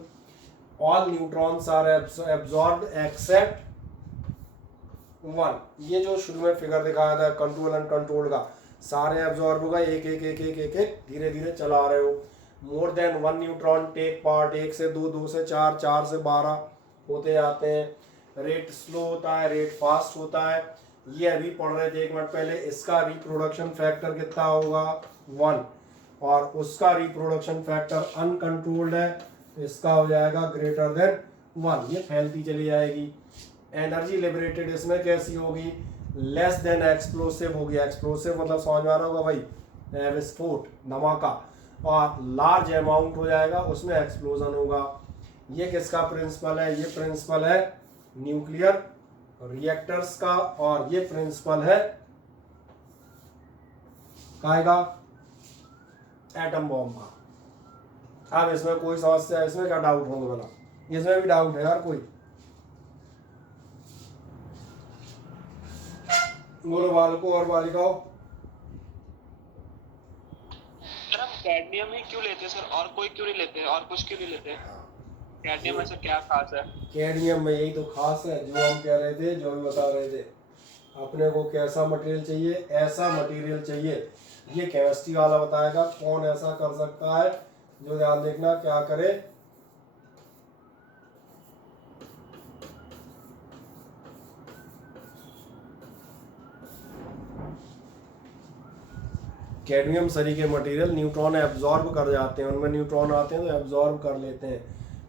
All neutrons are absorbed except one. ये जो शुरू में फिगर दिखाया था कंट्रोल अनकंट्रोल का, सारे एब्जॉर्ब होगा, एक एक एक एक एक एक धीरे धीरे चला रहे हो। More than one neutron take part, 1 से 2, 2 से 4, 4 से 12 होते जाते हैं। रेट स्लो होता है, रेट फास्ट होता है। ये अभी पढ़ रहे थे 1 मिनट पहले, इसका रिप्रोडक्शन फैक्टर कितना होगा 1, और उसका रिप्रोडक्शन फैक्टर अनकंट्रोल्ड है, इसका हो जाएगा ग्रेटर देन 1। ये फैलती चली जाएगी। एनर्जी लिबरेटेड इसमें कैसी होगी, लेस देन एक्सप्लोसिव होगी। एक्सप्लोसिव मतलब समझ में आ रहा होगा भाई, विस्फोट, धमाका, और लार्ज अमाउंट हो जाएगा, उसमें एक्सप्लोजन होगा। ये किसका प्रिंसिपल है, ये प्रिंसिपल है न्यूक्लियर रिएक्टर्स का, और ये प्रिंसिपल है काहेगा, एटम बॉम्ब का। अब इसमें कोई समस्या, इसमें क्या डाउट होगा भला, इसमें भी डाउट है यार कोई? बोलो बालकों और बालिकाओं। सर हम कैडमियम ही क्यों लेते हैं सर, और कोई क्यों नहीं लेते हैं, और कुछ क्यों नहीं लेते हैं? कैडमियम में सर क्या खास है? कैडमियम में यही तो खास है जो हम कह रहे थे, जो भी बता रहे थे, अपने को कैसा मटेरियल चाहिए, ऐसा मटेरियल चाहिए। ये केमिस्ट्री वाला बताएगा कौन ऐसा कर सकता है, जो ध्यान देखना क्या करे। कैडमियम सरी के मटेरियल न्यूट्रॉन एब्जॉर्ब कर जाते हैं, उनमें न्यूट्रॉन आते हैं तो एब्जॉर्ब कर लेते हैं।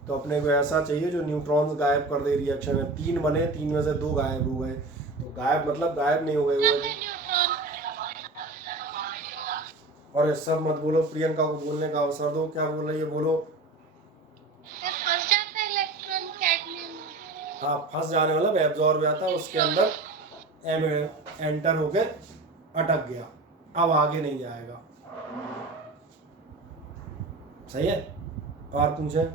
तो अपने को ऐसा चाहिए जो न्यूट्रॉन्स गायब कर दे रिएक्शन में। 3 बने, 3 में से 2 गायब हो गए, तो गायब मतलब गायब नहीं हो गए। और सब मत बोलो, प्रियंका को बोलने का अवसर दो। क्या बोल रही है, बोलो। फंस जाता है इलेक्ट्रॉन कैडमियम में। हाँ, फंस जाने मतलब एब्जॉर्ब जाता है, उसके अंदर एंटर होके अटक गया, अब आगे नहीं जाएगा। सही है। और पूछे,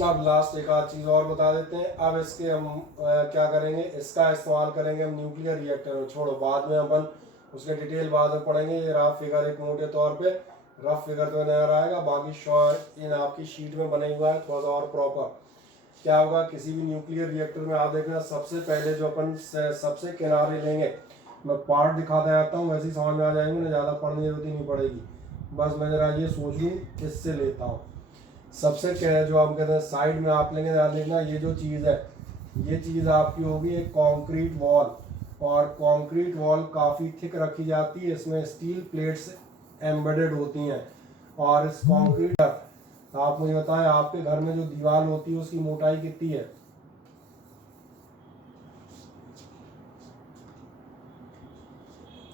अब लास्ट एक आध चीज और बता देते हैं। अब इसके हम क्या करेंगे, इसका इस्तेमाल करेंगे हम न्यूक्लियर रिएक्टर में। छोड़ो, बाद में अपन उसके डिटेल बाद में पढ़ेंगे। ये रफ फिगर एक मोटे तौर पे, रफ फिगर तो नया रहेगा, बाकी इन आपकी शीट में बने हुआ है थोड़ा सा और प्रॉपर। क्या होगा, किसी भी न्यूक्लियर रिएक्टर में आप देखना, सबसे पहले जो अपन सबसे किनारे लेंगे, मैं पार्ट दिखाता जाता हूँ, वैसे ही समझ में आ जाएंगे ना, ज़्यादा पढ़ने की जरूरत ही नहीं पड़ेगी। बस मैं जरा ये सोच लूँ किससे लेता हूँ। सबसे क्या जो हम कहते हैं साइड में आप लेंगे, ध्यान देखना, ये जो चीज़ है, ये चीज़ आपकी होगी एक कंक्रीट वॉल, और कंक्रीट वॉल काफ़ी थिक रखी जाती है, इसमें स्टील प्लेट्स एम्बेडेड होती हैं। और इस कंक्रीट, आप मुझे बताएं, आपके घर में जो दीवार होती है उसकी मोटाई कितनी है?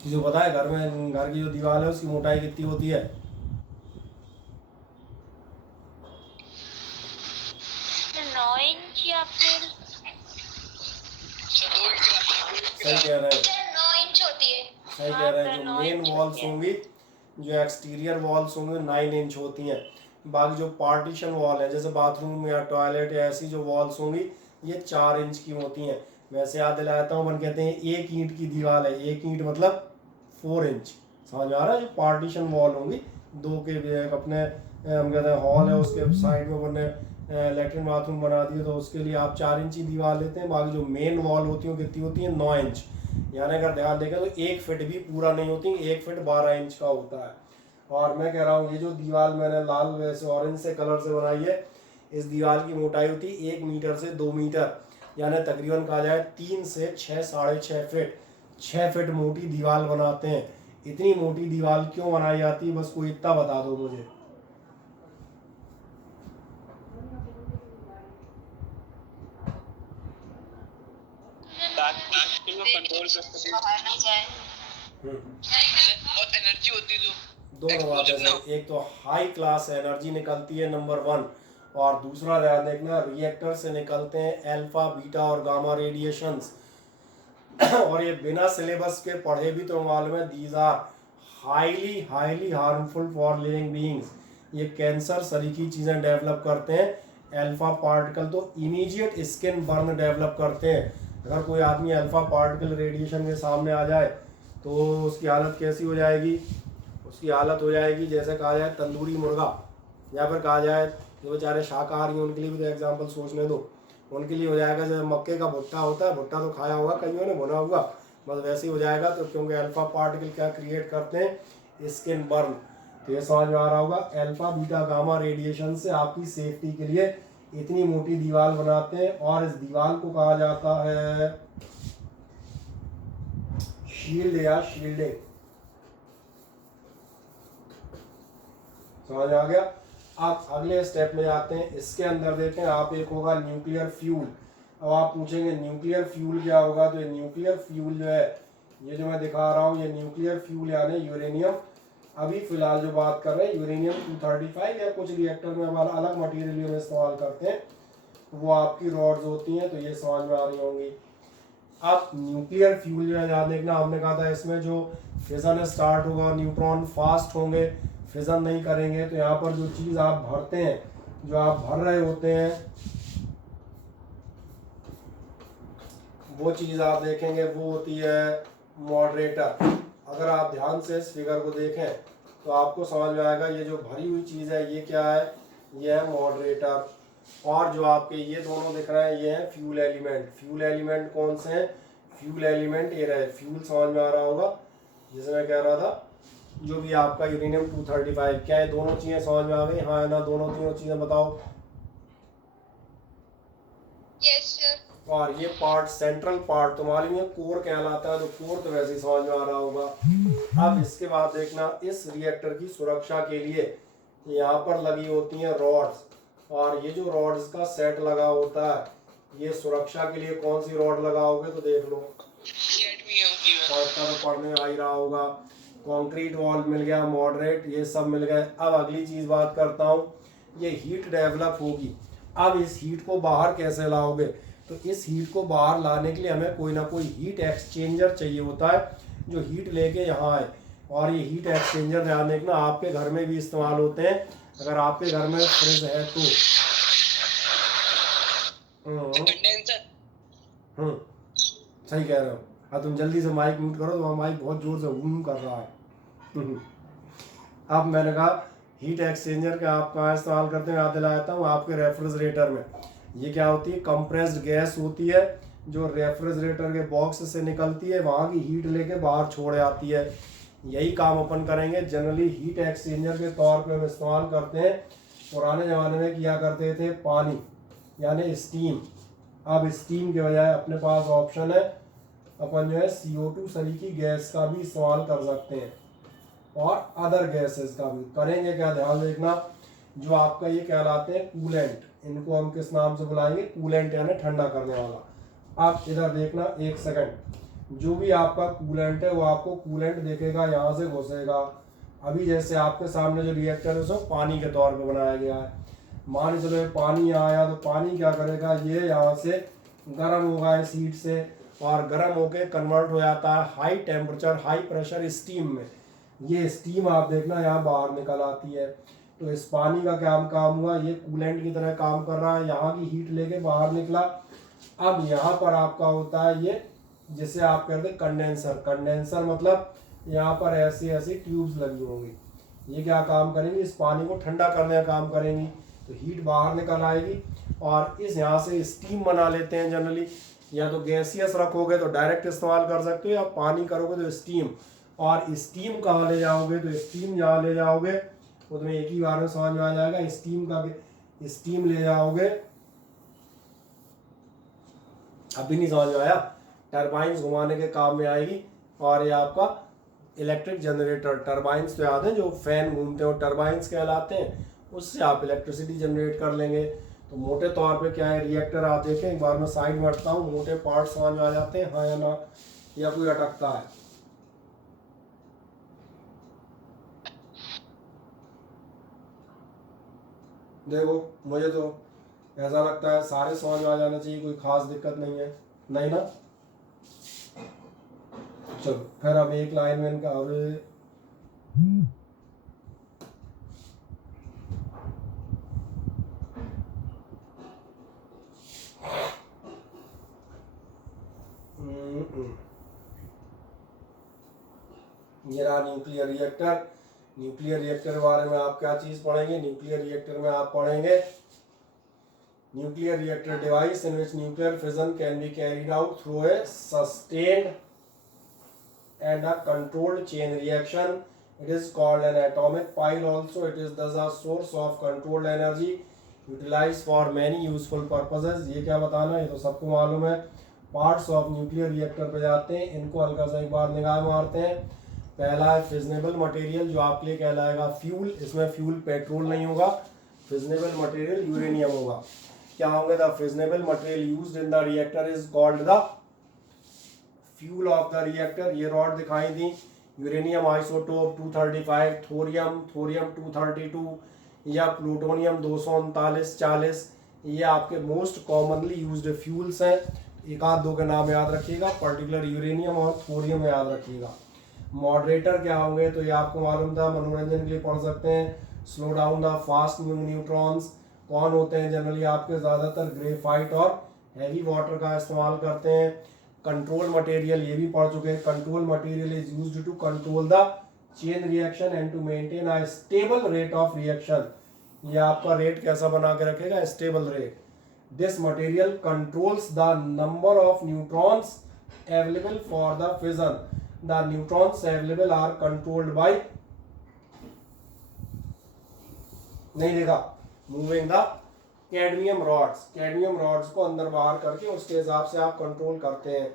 जो पता है, घर में, घर की जो दीवार है उसकी मोटाई कितनी होती है? 9 इंच या फिर सही कह रहे हैं, 9 इंच होती है। सही कह रहे हैं। जो मेन वॉल्स होंगी, जो एक्सटीरियर वॉल्स होंगे 9 इंच होती हैं। बाकी जो पार्टीशन वॉल है, जैसे बाथरूम या टॉयलेट या ऐसी जो वॉल्स होंगी, ये 4 इंच की होती हैं। वैसे याद दिलाता हूँ, अपन कहते हैं 1 ईंट की दीवार है, 1 ईंट मतलब 4 इंच। समझ में आ रहा है? जो पार्टीशन वॉल होंगी, 2 के अपने हम कहते हैं हॉल है, उसके साइड में बनने लेटरिन बाथरूम बना दिए, तो उसके लिए आप 4 इंच की दीवार लेते हैं। बाकी जो मेन वॉल होती है कितनी होती है? 9 इंच। यानी अगर ध्यान देखें तो 1 फीट भी पूरा नहीं होती, 1 फीट 12 इंच का होता है। और मैं कह रहा हूँ, ये जो दीवार मैंने लाल वैसे ऑरेंज से कलर से बनाई है, इस दीवार की मोटाई होती है 1 मीटर से 2 मीटर, यानी तकरीबन कहा जाए 3 से 6, 6.5 फीट। 6 फीट मोटी दीवार बनाते हैं। इतनी मोटी दीवार क्यों बनाई जाती है, बस कोई इतना बता दो मुझे। कंट्रोल कर सके, बाहर ना जाए। बहुत एनर्जी होती है जो दोनों बातें हैं, एक तो हाई क्लास एनर्जी निकलती है नंबर 1, और दूसरा ध्यान देखना, रिएक्टर से निकलते हैं अल्फा, बीटा और गामा रेडिएशंस। और ये बिना सिलेबस के पढ़े भी तो मालूम है, these are highly highly harmful for living beings. ये कैंसर सरीकी चीज़ें डेवलप करते हैं। अल्फा पार्टिकल तो इमीडिएट स्किन बर्न डेवलप करते हैं, अगर कोई आदमी अल्फा पार्टिकल रेडिएशन के सामने आ जाए तो उसकी हालत कैसी हो जाएगी? उसकी हालत हो जाएगी जैसे कहा जाए तंदूरी मुर्गा, या फिर कहा जाए जो बेचारे शाकाहारी हैं उनके लिए भी तो एग्जाम्पल सोचने दो, उनके लिए हो जाएगा जैसे मक्के का भुट्टा होता है, भुट्टा तो खाया होगा कईयों ने भुना हुआ, बस वैसे ही हो जाएगा। तो क्योंकि अल्फा पार्टिकल क्या क्रिएट करते हैं? Skin burn. तो ये समझ में आ रहा होगा, अल्फा बीटा गामा रेडिएशन से आपकी सेफ्टी के लिए इतनी मोटी दीवार बनाते हैं और इस दीवार को कहा जाता है शील्ड या शील्डिंग। समझ आ गया? आप अगले स्टेप में जाते हैं, इसके अंदर देखें आप, एक होगा न्यूक्लियर फ्यूल। अब आप पूछेंगे न्यूक्लियर फ्यूल क्या होगा? तो ये न्यूक्लियर फ्यूल जो है, ये जो मैं दिखा रहा हूँ, ये न्यूक्लियर फ्यूल यानी यूरेनियम। अभी फिलहाल जो बात कर रहे हैं यूरेनियम 235 या कुछ रिएक्टर में हमारा अलग मटेरियल में इस्तेमाल करते हैं, वो आपकी रॉड्स होती हैं, तो ये समझ में आ रही होंगी। अब न्यूक्लियर फ्यूल जो है याद देखना, हमने कहा था इसमें जो फिजन स्टार्ट होगा, न्यूट्रॉन फास्ट होंगे, फिजन नहीं करेंगे। तो यहाँ पर जो चीज़ आप भरते हैं, जो आप भर रहे होते हैं, वो चीज़ आप देखेंगे वो होती है मॉडरेटर। अगर आप ध्यान से इस फिगर को देखें तो आपको समझ में आएगा ये जो भरी हुई चीज़ है ये क्या है? ये है मॉडरेटर। और जो आपके ये दोनों दिख रहे हैं ये है फ्यूल एलिमेंट। फ्यूल एलिमेंट कौन से हैं? फ्यूल एलिमेंट ये रहे, फ्यूल समझ में आ रहा होगा, जैसे मैं कह रहा था जो भी आपका यूरेनियम 235। क्या है दोनों चीज़ें समझ में आ गई? हाँ ना, दोनों तीनों चीज़ें बताओ। Yes sir. और ये पार्ट सेंट्रल पार्ट तो मालूम है कोर कहलाता है, तो कोर तो वैसे ही समझ में आ रहा होगा। अब इसके बाद देखना, इस रिएक्टर की सुरक्षा के लिए यहाँ पर लगी होती हैं रॉड्स, और ये जो रॉड्स का सेट लगा होता है, ये सुरक्षा के लिए कौन सी रॉड लगाओगे? तो देख लो, तो पढ़ने आ ही रहा होगा। कंक्रीट वॉल मिल गया, मॉडरेट, ये सब मिल गए। अब अगली चीज़ बात करता हूँ, ये हीट डेवलप होगी। अब इस हीट को बाहर कैसे लाओगे? तो इस हीट को बाहर लाने के लिए हमें कोई ना कोई हीट एक्सचेंजर चाहिए होता है जो हीट लेके यहाँ आए। और ये हीट एक्सचेंजर ध्यान देखना आपके घर में भी इस्तेमाल होते हैं, अगर आपके घर में फ्रिज है तो। सही कह रहे हो। अब तुम जल्दी से माइक म्यूट करो, तो माइक बहुत जोर से हूम कर रहा है। अब मैंने कहा हीट एक्सचेंजर का आप कहाँ इस्तेमाल करते हैं? याद दिलाता हूँ, आपके रेफ्रिजरेटर में। ये क्या होती है? कंप्रेस्ड गैस होती है जो रेफ्रिजरेटर के बॉक्स से निकलती है, वहाँ की हीट लेके बाहर छोड़ आती है। यही काम अपन करेंगे। जनरली हीट एक्सचेंजर के तौर पे हम इस्तेमाल करते हैं, पुराने ज़माने में किया करते थे पानी यानी स्टीम। अब स्टीम के बजाय अपने पास ऑप्शन है, अपन जो है CO2 सरीखी गैस का भी इस्तेमाल कर सकते हैं, और अदर गैसेस का भी करेंगे। क्या ध्यान देखना, जो आपका ये कहलाते हैं कूलेंट, इनको हम किस नाम से बुलाएंगे? कूलेंट यानी ठंडा करने वाला। आप इधर देखना एक सेकंड, जो भी आपका कूलेंट है वो आपको कूलेंट देखेगा यहाँ से घुसेगा। अभी जैसे आपके सामने जो रिएक्टर है उसको पानी के तौर पे बनाया गया है, मान चलो ये पानी यहाँ आया, तो पानी क्या करेगा? ये यहाँ से गर्म होगा इस हीट से, और गर्म होके कन्वर्ट हो जाता है high temperature high pressure steam में। ये स्टीम आप देखना यहाँ बाहर निकल आती है। तो इस पानी का क्या काम हुआ? ये कूलेंट की तरह काम कर रहा है, यहाँ की हीट लेके बाहर निकला। अब यहाँ पर आपका होता है ये, जिसे आप कहते हैं कंडेंसर। कंडेंसर मतलब यहाँ पर ऐसी ऐसी ट्यूब्स लगी होंगी, ये क्या काम करेंगी? इस पानी को ठंडा करने का काम करेंगी। तो हीट बाहर निकल आएगी, और इस यहाँ से स्टीम बना लेते हैं जनरली। या तो गैसियस रखोगे तो डायरेक्ट इस्तेमाल कर सकते हो, या पानी करोगे तो स्टीम। और स्टीम कहाँ ले जाओगे? तो स्टीम जहाँ ले जाओगे वो तुम्हें एक ही बार में समझ में आ जाएगा। स्टीम ले जाओगे, अभी नहीं समझ में आया? टरबाइंस घुमाने के काम में आएगी। और ये आपका इलेक्ट्रिक जनरेटर, टरबाइंस तो याद है जो फैन घूमते हो टरबाइंस कहलाते हैं, उससे आप इलेक्ट्रिसिटी जनरेट कर लेंगे। तो मोटे तौर पे क्या है रिएक्टर, आप देखें एक बार मैं साइड में हटता हूँ, मोटे पार्ट समझ में आ जाते हैं हाँ या ना, या कोई अटकता है? देखो मुझे तो ऐसा लगता है सारे समझ में आ जाना चाहिए, कोई खास दिक्कत नहीं है, नहीं ना? चलो फिर अब एक लाइन में इनका अब ये रहा न्यूक्लियर रिएक्टर। न्यूक्लियर रिएक्टर के बारे में आप क्या चीज पढ़ेंगे? न्यूक्लियर रिएक्टर में आप पढ़ेंगे nuclear reactor device in which nuclear fission can be carried out through a sustained and a controlled chain reaction. It is called an atomic pile also. It is thus a source of controlled energy utilized for many useful purposes. ये क्या बताना, ये तो सबको मालूम है। Parts of nuclear reactor पे जाते हैं, इनको हल्का सा एक बार निगाह मारते हैं। पहला है फिजनेबल मटेरियल, जो आपके लिए कहलाएगा फ्यूल। इसमें फ्यूल पेट्रोल नहीं होगा, फिजनेबल मटेरियल यूरेनियम होगा। क्या होंगे? The fissionable material used in the reactor is called the fuel of the reactor. ये रॉड दिखाई दी, यूरेनियम आइसोटोप 235, थोरियम 232 या प्लूटोनियम 239-40, ये आपके मोस्ट कॉमनली यूज्ड फ्यूल्स हैं। एक आध दो के नाम याद रखिएगा, पर्टिकुलर यूरेनियम और थोरियम याद रखिएगा। मॉडरेटर क्या होंगे? तो ये आपको मालूम था, मनोरंजन के लिए पढ़ सकते हैं। Slow down the fast moving neutrons कौन होते हैं? जनरली आपके ज़्यादातर ग्रेफाइट और हैवी वाटर का इस्तेमाल करते हैं। कंट्रोल मटेरियल ये भी पढ़ चुके हैं। Control material is used to control the chain reaction and to maintain a stable rate of reaction. ये आपका रेट कैसा बना के रखेगा? Stable rate. This material controls the number of neutrons available for the fission. The neutrons available are controlled by, नहीं देखा, moving the cadmium rods. Cadmium rods को अंदर बाहर करके उसके हिसाब से आप कंट्रोल करते हैं।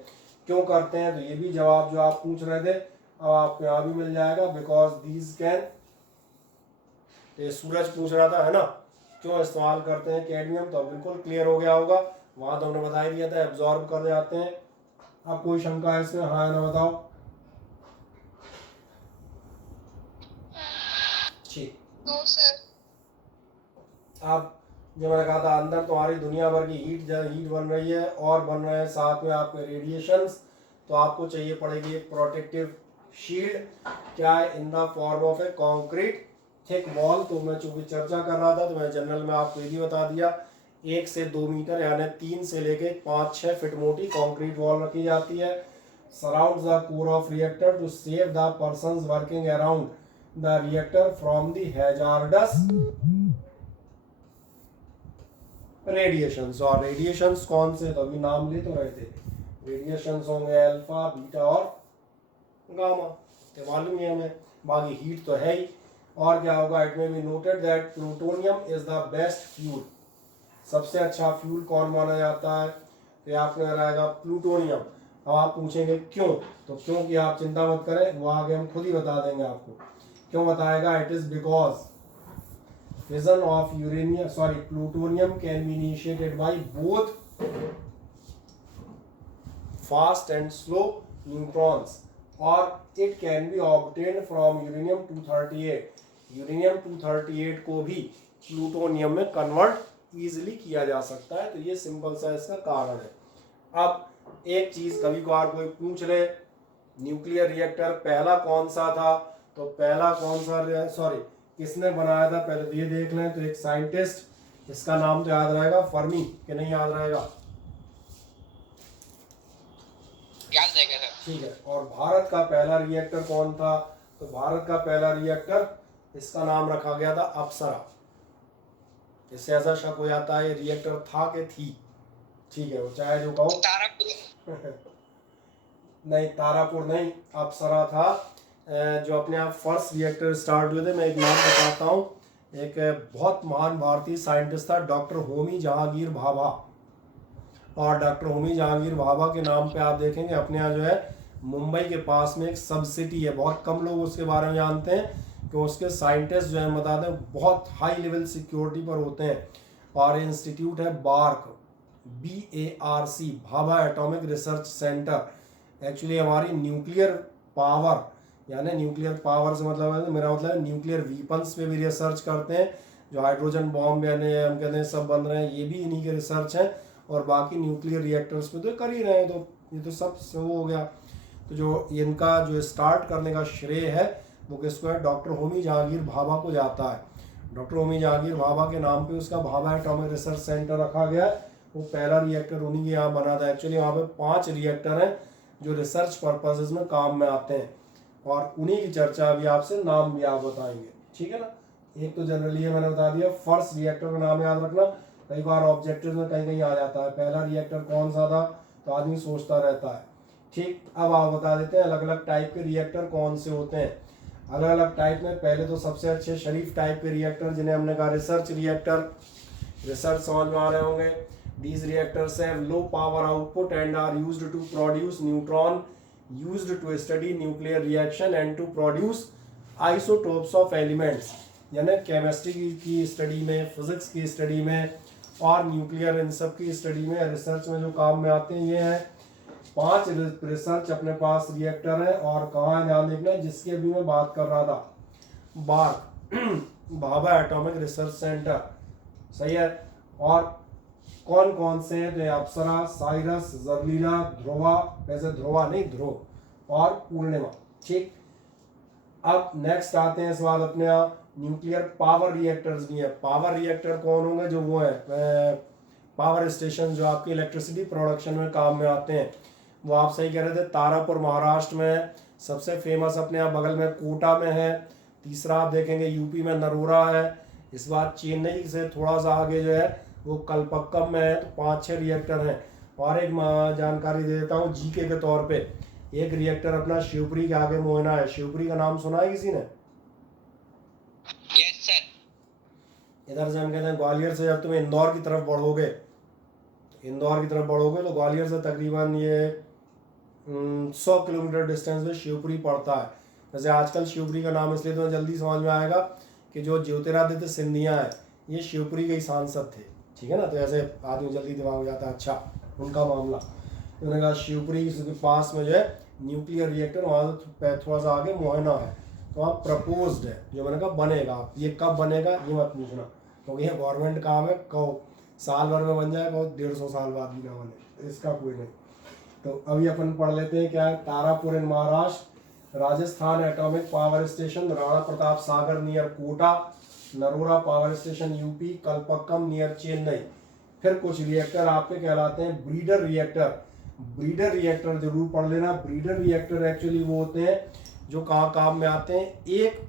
क्यों करते हैं? तो ये भी जवाब जो आप पूछ रहे थे अब आपको यहाँ भी मिल जाएगा। बिकॉज दीज कैन, ये सूरज पूछ रहा था है ना, क्यों इस्तेमाल करते हैं कैडमियम? तो बिल्कुल क्लियर हो गया होगा, वहां तो हमने बता ही दिया था, एब्जॉर्ब कर जाते हैं। अब कोई शंका है इसमें? हाँ ना बताओ। ठीक, नो सर। अब जो मैंने कहा था, अंदर तुम्हारी दुनिया भर की हीट बन रही है और बन रहे हैं साथ में आपके रेडिएशंस। तो आपको चाहिए पड़ेगी एक प्रोटेक्टिव शील्ड। क्या है? इन the form of A concrete thick wall. तो मैं चूंकि चर्चा कर रहा था तो मैं जनरल में आपको ये भी बता दिया, 1 से 2 मीटर यानी 3 से लेके 5-6 फीट मोटी कॉन्क्रीट वॉल रखी जाती है। Surround the core of reactor to save the persons working around the reactor from the hazardous radiations. और रेडिएशंस कौन से? तो अभी नाम ले तो रहे थे। रेडिएशंस होंगे अल्फा, बीटा और गामा, तो मालूम ही हमें। बाकी हीट तो है ही। और क्या होगा? इट में be noted that plutonium is the best fuel. सबसे अच्छा फ्यूल कौन माना जाता है? तो आपको रहेगा प्लूटोनियम। अब आप पूछेंगे क्यों? तो क्योंकि आप चिंता मत करें, वो आगे हम खुद ही बता देंगे आपको। क्यों बताएगा? It is because fission of plutonium can be initiated by both fast and slow neutrons, or it can be obtained from uranium 238। Uranium 238 को भी प्लूटोनियम में कन्वर्ट इजीली किया जा सकता है। तो ये सिंपल सा इसका कारण है। अब एक चीज कभी कभार कोई पूछ ले, न्यूक्लियर रिएक्टर पहला कौन सा था? तो पहला कौन सा किसने बनाया था? पहले तो ये देख लें। तो एक साइंटिस्ट, इसका नाम तो याद रहेगा, फर्मी, कि नहीं याद रहेगा? याद रहेगा सर। ठीक है। और भारत का पहला रिएक्टर कौन था? तो भारत का पहला रिएक्टर, इसका नाम रखा गया था अप्सरा। इससे ऐसा शक हो जाता है ये रिएक्टर था कि थी। ठीक है, वो चाहे जो कहो। तारापुर नहीं, तारापुर नहीं, अप्सरा था। जो अपने आप फर्स्ट रिएक्टर स्टार्ट हुए थे। मैं एक नाम बताता हूँ। एक बहुत महान भारतीय साइंटिस्ट था, डॉक्टर होमी जहांगीर भाभा। और डॉक्टर होमी जहांगीर भाभा के नाम पे आप देखेंगे अपने यहाँ जो है मुंबई के पास में एक सब सिटी है। बहुत कम लोग उसके बारे में जानते हैं कि उसके साइंटिस्ट जो है बताते हैं बहुत हाई लेवल सिक्योरिटी पर होते हैं। और इंस्टीट्यूट है bark, BARC, Bhabha atomic research centre. Actually हमारी न्यूक्लियर पावर, यानी न्यूक्लियर पावर से मतलब है, मेरा मतलब है न्यूक्लियर वीपन्स पे भी रिसर्च करते हैं। जो हाइड्रोजन बॉम्ब यानी हम कहते हैं सब बन रहे हैं, ये भी इन्हीं के रिसर्च हैं। और बाकी न्यूक्लियर रिएक्टर्स पे तो कर ही रहे हैं। तो ये तो सब वो हो गया। तो जो इनका जो स्टार्ट करने का श्रेय है वो किसको है? डॉक्टर होमी जहांगीर भाभा को जाता है। डॉक्टर होमी जहांगीर भाभा के नाम पे उसका भाभा एटॉमिक रिसर्च सेंटर रखा गया। वो पहला रिएक्टर उन्हीं के यहाँ बना था। एक्चुअली वहाँ पे 5 रिएक्टर हैं। जो रिसर्च पर्पसेस में काम में आते हैं, और उन्हीं की चर्चा अभी आपसे नाम भी आप बताएंगे, ठीक है ना। एक तो जनरली ये मैंने बता दिया, फर्स्ट रिएक्टर का नाम याद रखना, कई बार ऑब्जेक्टिव में कहीं कहीं आ जाता है, पहला रिएक्टर कौन सा था तो आदमी सोचता रहता है, ठीक। अब आप बता देते हैं अलग अलग टाइप के रिएक्टर कौन से होते हैं। अलग अलग टाइप में पहले तो सबसे अच्छे शरीफ टाइप के रिएक्टर, जिन्हें हमने कहा रिसर्च रिएक्टर, रिसर्च समझ में आ रहे होंगे। These reactors have low power output and are used to produce neutron, used to study nuclear reaction and to produce isotopes of elements, यानी केमिस्ट्री की स्टडी में, फिजिक्स की स्टडी में और न्यूक्लियर इन सब की स्टडी में, रिसर्च में जो काम में आते हैं ये हैं। 5 रिसर्च अपने पास रिएक्टर है, और कहाँ ध्यान देखना है, जिसकी अभी मैं बात कर रहा था, BARC Bhabha atomic research centre, सही है। और कौन कौन से हैं, तो अप्सरा, साइरस, जर्लीना, ध्रुवा, वैसे ध्रुवा नहीं ध्रुव, और पूर्णिमा, ठीक। अब नेक्स्ट आते हैं इस बार अपने यहाँ न्यूक्लियर पावर रिएक्टर्स भी हैं। पावर रिएक्टर कौन होंगे, जो वो है पावर स्टेशन जो आपकी इलेक्ट्रिसिटी प्रोडक्शन में काम में आते हैं। वो आप सही कह रहे थे, तारापुर महाराष्ट्र में है, सबसे फेमस अपने यहाँ बगल में कोटा में है, तीसरा आप देखेंगे यूपी में नरोरा है, इस बार चेन्नई से थोड़ा सा आगे जो है वो कलपक्कम में है। तो 5-6 रिएक्टर हैं। और एक जानकारी दे देता हूँ जीके के तौर पे, एक रिएक्टर अपना शिवपुरी के आगे मोहना है। शिवपुरी का नाम सुना है किसी ने? Yes sir. इधर से हम कहते हैं ग्वालियर से जब तुम इंदौर की तरफ बढ़ोगे, तो ग्वालियर से तकरीबन ये 100 किलोमीटर डिस्टेंस में शिवपुरी पड़ता है। वैसे आजकल शिवपुरी का नाम इसलिए तो जल्दी समझ में आएगा कि जो ज्योतिरादित्य सिंधिया है ये शिवपुरी के ही सांसद थे, ठीक है ना, तो ऐसे आदमी जल्दी दिमाग हो जाता है, अच्छा उनका मामला। तो उन्होंने कहा शिवपुरी के पास में जो है न्यूक्लियर रिएक्टर, वहाँ से थोड़ा सा आगे मोहना है, तो वहाँ प्रपोज्ड है, जो मैंने कहा बनेगा। ये कब बनेगा ये मत पूछना, क्योंकि ये गवर्नमेंट काम है, कहो साल भर में बन जाए, कहो 150 साल बाद भी ना बने, इसका कोई नहीं। तो अभी अपन पढ़ लेते हैं क्या है। Tarapur in Maharashtra, Rajasthan atomic power station Rana Pratap Sagar near Kota, Narora power station UP, Kalpakkam near Chennai. फिर कुछ रिएक्टर आपके कहलाते हैं ब्रीडर रिएक्टर। ब्रीडर रिएक्टर जरूर पढ़ लेना। ब्रीडर रिएक्टर एक्चुअली वो होते हैं जो कहाँ काम में आते हैं, एक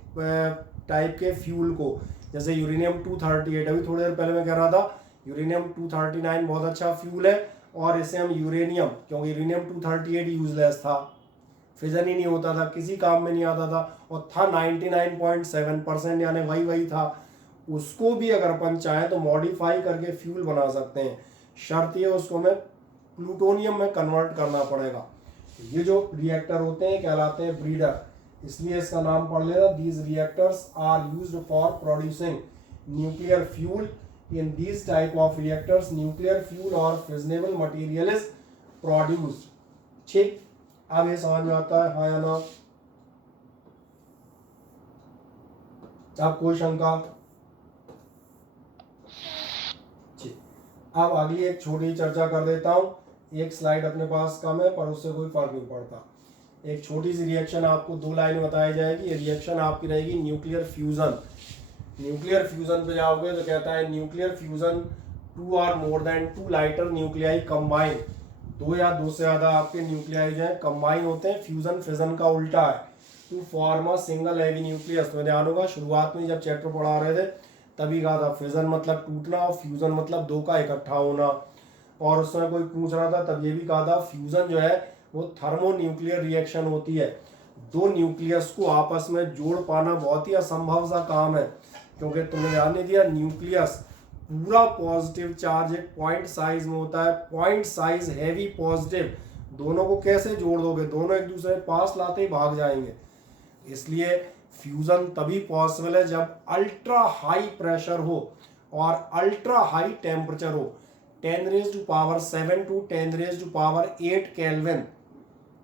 टाइप के फ्यूल को, जैसे यूरेनियम 238, अभी थोड़ी देर पहले मैं कह रहा था यूरेनियम 239 बहुत अच्छा फ्यूल है, और इसे हम यूरेनियम, क्योंकि यूरेनियम 238 यूजलेस था, फिजन ही नहीं होता था, किसी काम में नहीं आता था, और था 99.7%, यानी वही था। उसको भी अगर अपन चाहें तो मॉडिफाई करके फ्यूल बना सकते हैं, शर्त ये उसको हमें प्लूटोनियम में कन्वर्ट करना पड़ेगा। ये जो रिएक्टर होते हैं कहलाते हैं ब्रीडर, इसलिए इसका नाम पढ़ लेना। These reactors are used for producing nuclear fuel. In these type of reactors nuclear fuel और फिजनेबल मटेरियल इज प्रोड्यूस्ड, ठीक। अब ये समझ में आता है, हाँ या ना? अब कोई शंका? अब अगली एक छोटी चर्चा कर देता हूँ। एक स्लाइड अपने पास कम है, पर उससे कोई फर्क नहीं पड़ता। एक छोटी सी रिएक्शन आपको 2 लाइन बताई जाएगी। ये रिएक्शन आपकी रहेगी न्यूक्लियर फ्यूजन। न्यूक्लियर फ्यूजन पे जाओगे तो कहता है न्यूक्लियर फ्यूजन 2 और more than 2 lighter nuclei combine, 2 या 2 से ज्यादा आपके न्यूक्लियाई जो है कंबाइन होते हैं। फ्यूजन फिजन का उल्टा है, to form a single heavy nucleus. तो ध्यान होगा शुरुआत में जब चैप्टर पढ़ा रहे थे तभी कहा था फिजन मतलब टूटना और फ्यूजन मतलब 2 का इकट्ठा होना। और उसमें कोई पूछ रहा था तब ये भी कहा था फ्यूजन जो है वो थर्मो न्यूक्लियर रिएक्शन होती है। 2 न्यूक्लियस को आपस में जोड़ पाना बहुत ही असंभव सा काम है, क्योंकि तुमने ध्यान नहीं दिया, न्यूक्लियस पूरा पॉजिटिव चार्ज एक पॉइंट साइज में होता है, पॉइंट साइज हैवी पॉजिटिव, दोनों को कैसे जोड़ दोगे? दोनों एक दूसरे के पास लाते ही भाग जाएंगे। इसलिए फ्यूजन तभी पॉसिबल है जब अल्ट्रा हाई प्रेशर हो और अल्ट्रा हाई टेम्परेचर हो। 10⁻⁷ टू 10⁻8 केल्विन,